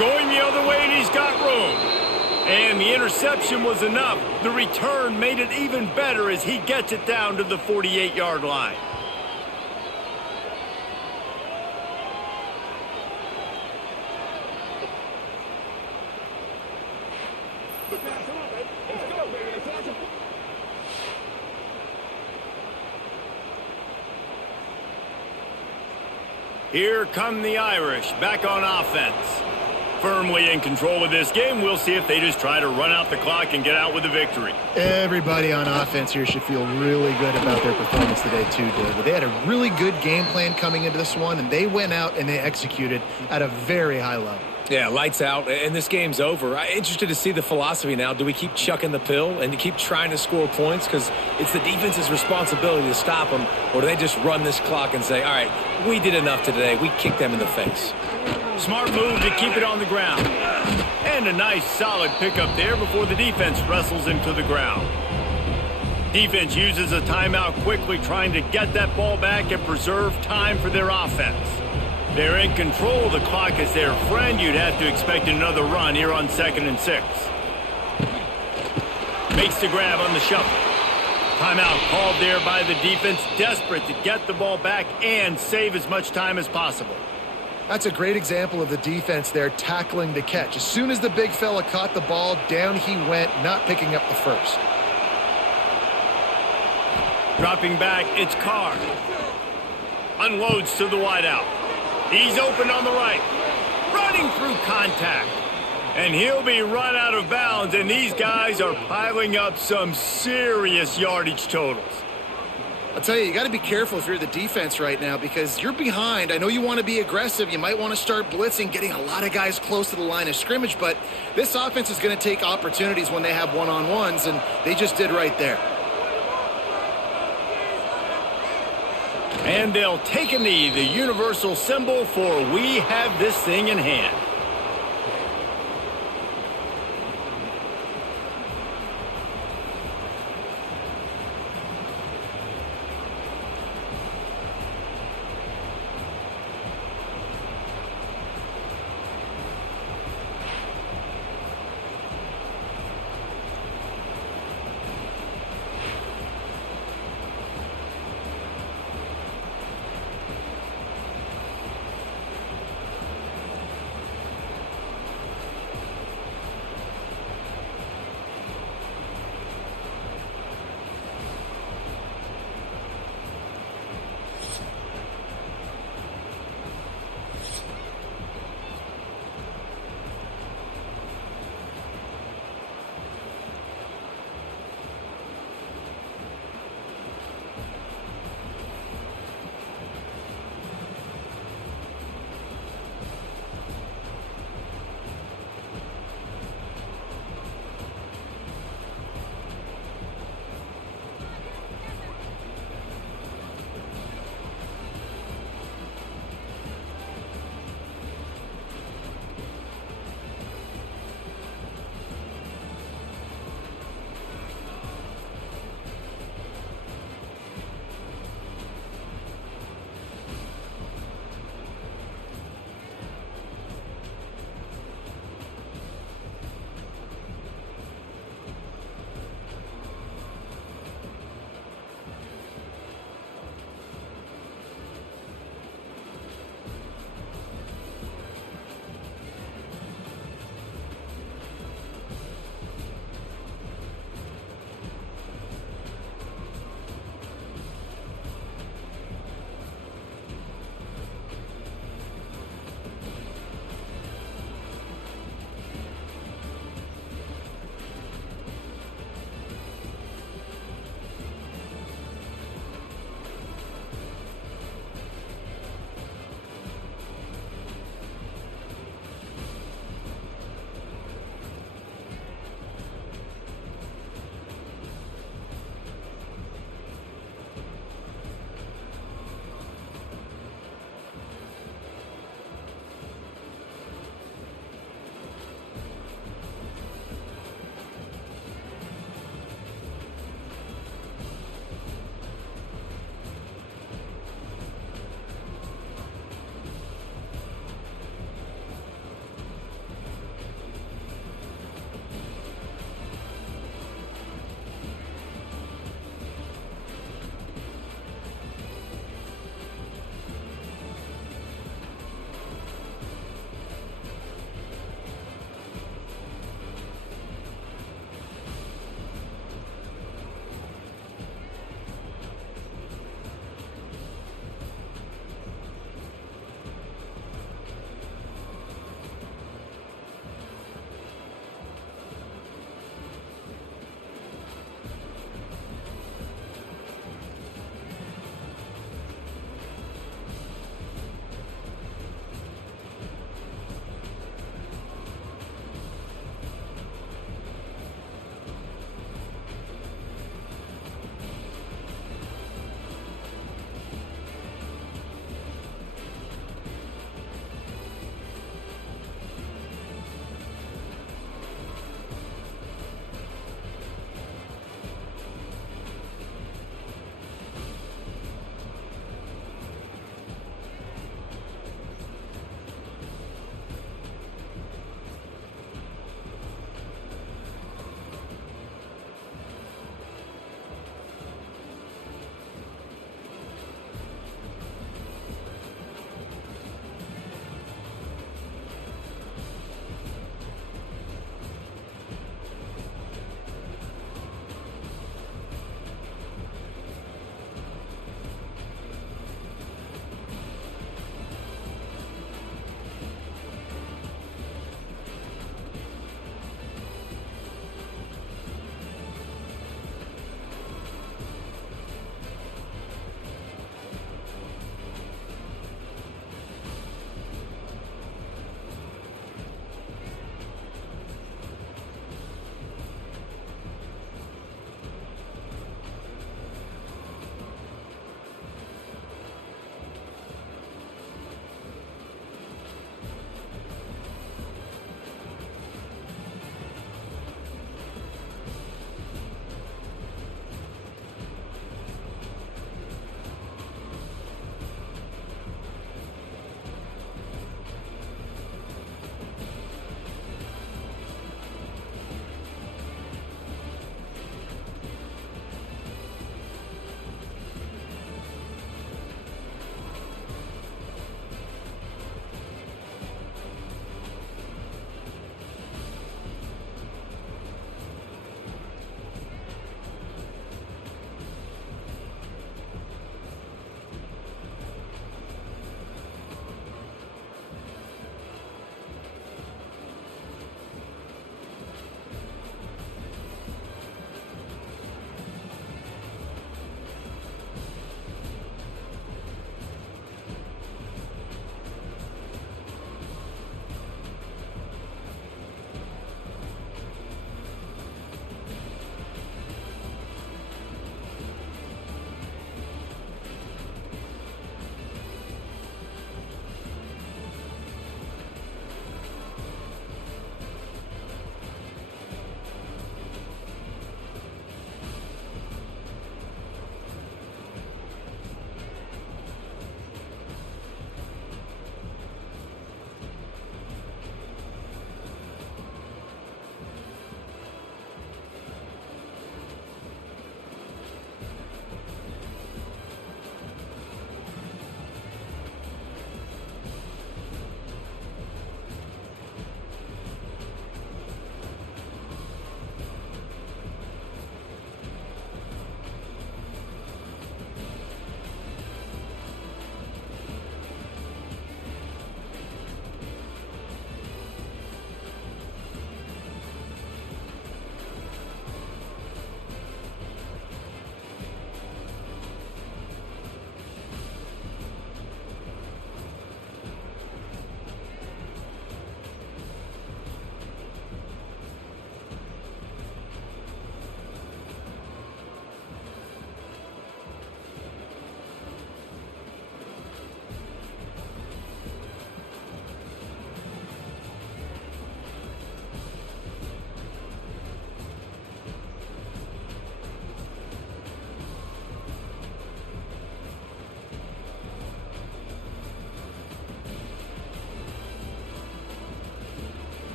Going the other way, and he's got room. And the interception was enough. The return made it even better as he gets it down to the 48-yard line. Here come the Irish back on offense. Firmly in control of this game. We'll see if they just try to run out the clock and get out with a victory. Everybody on offense here should feel really good about their performance today too, David. They had a really good game plan coming into this one, and they went out and they executed at a very high level. Yeah, lights out, and this game's over. I'm interested to see the philosophy now. Do we keep chucking the pill and keep trying to score points because it's the defense's responsibility to stop them, or do they just run this clock and say, all right, we did enough today. We kicked them in the face. Smart move to keep it on the ground. And a nice solid pickup there before the defense wrestles him to the ground. Defense uses a timeout quickly, trying to get that ball back and preserve time for their offense. They're in control of the clock as their friend. You'd have to expect another run here on 2nd and 6. Makes the grab on the shuffle. Timeout called there by the defense, desperate to get the ball back and save as much time as possible. That's a great example of the defense there tackling the catch. As soon as the big fella caught the ball, down he went, not picking up the first. Dropping back, it's Carr. Unloads to the wideout. He's open on the right. Running through contact. And he'll be run out of bounds, and these guys are piling up some serious yardage totals. I'll tell you got to be careful if you're the defense right now because you're behind. I know you want to be aggressive. You might want to start blitzing, getting a lot of guys close to the line of scrimmage, but this offense is going to take opportunities when they have one-on-ones, and they just did right there. And they'll take a knee, the universal symbol for we have this thing in hand.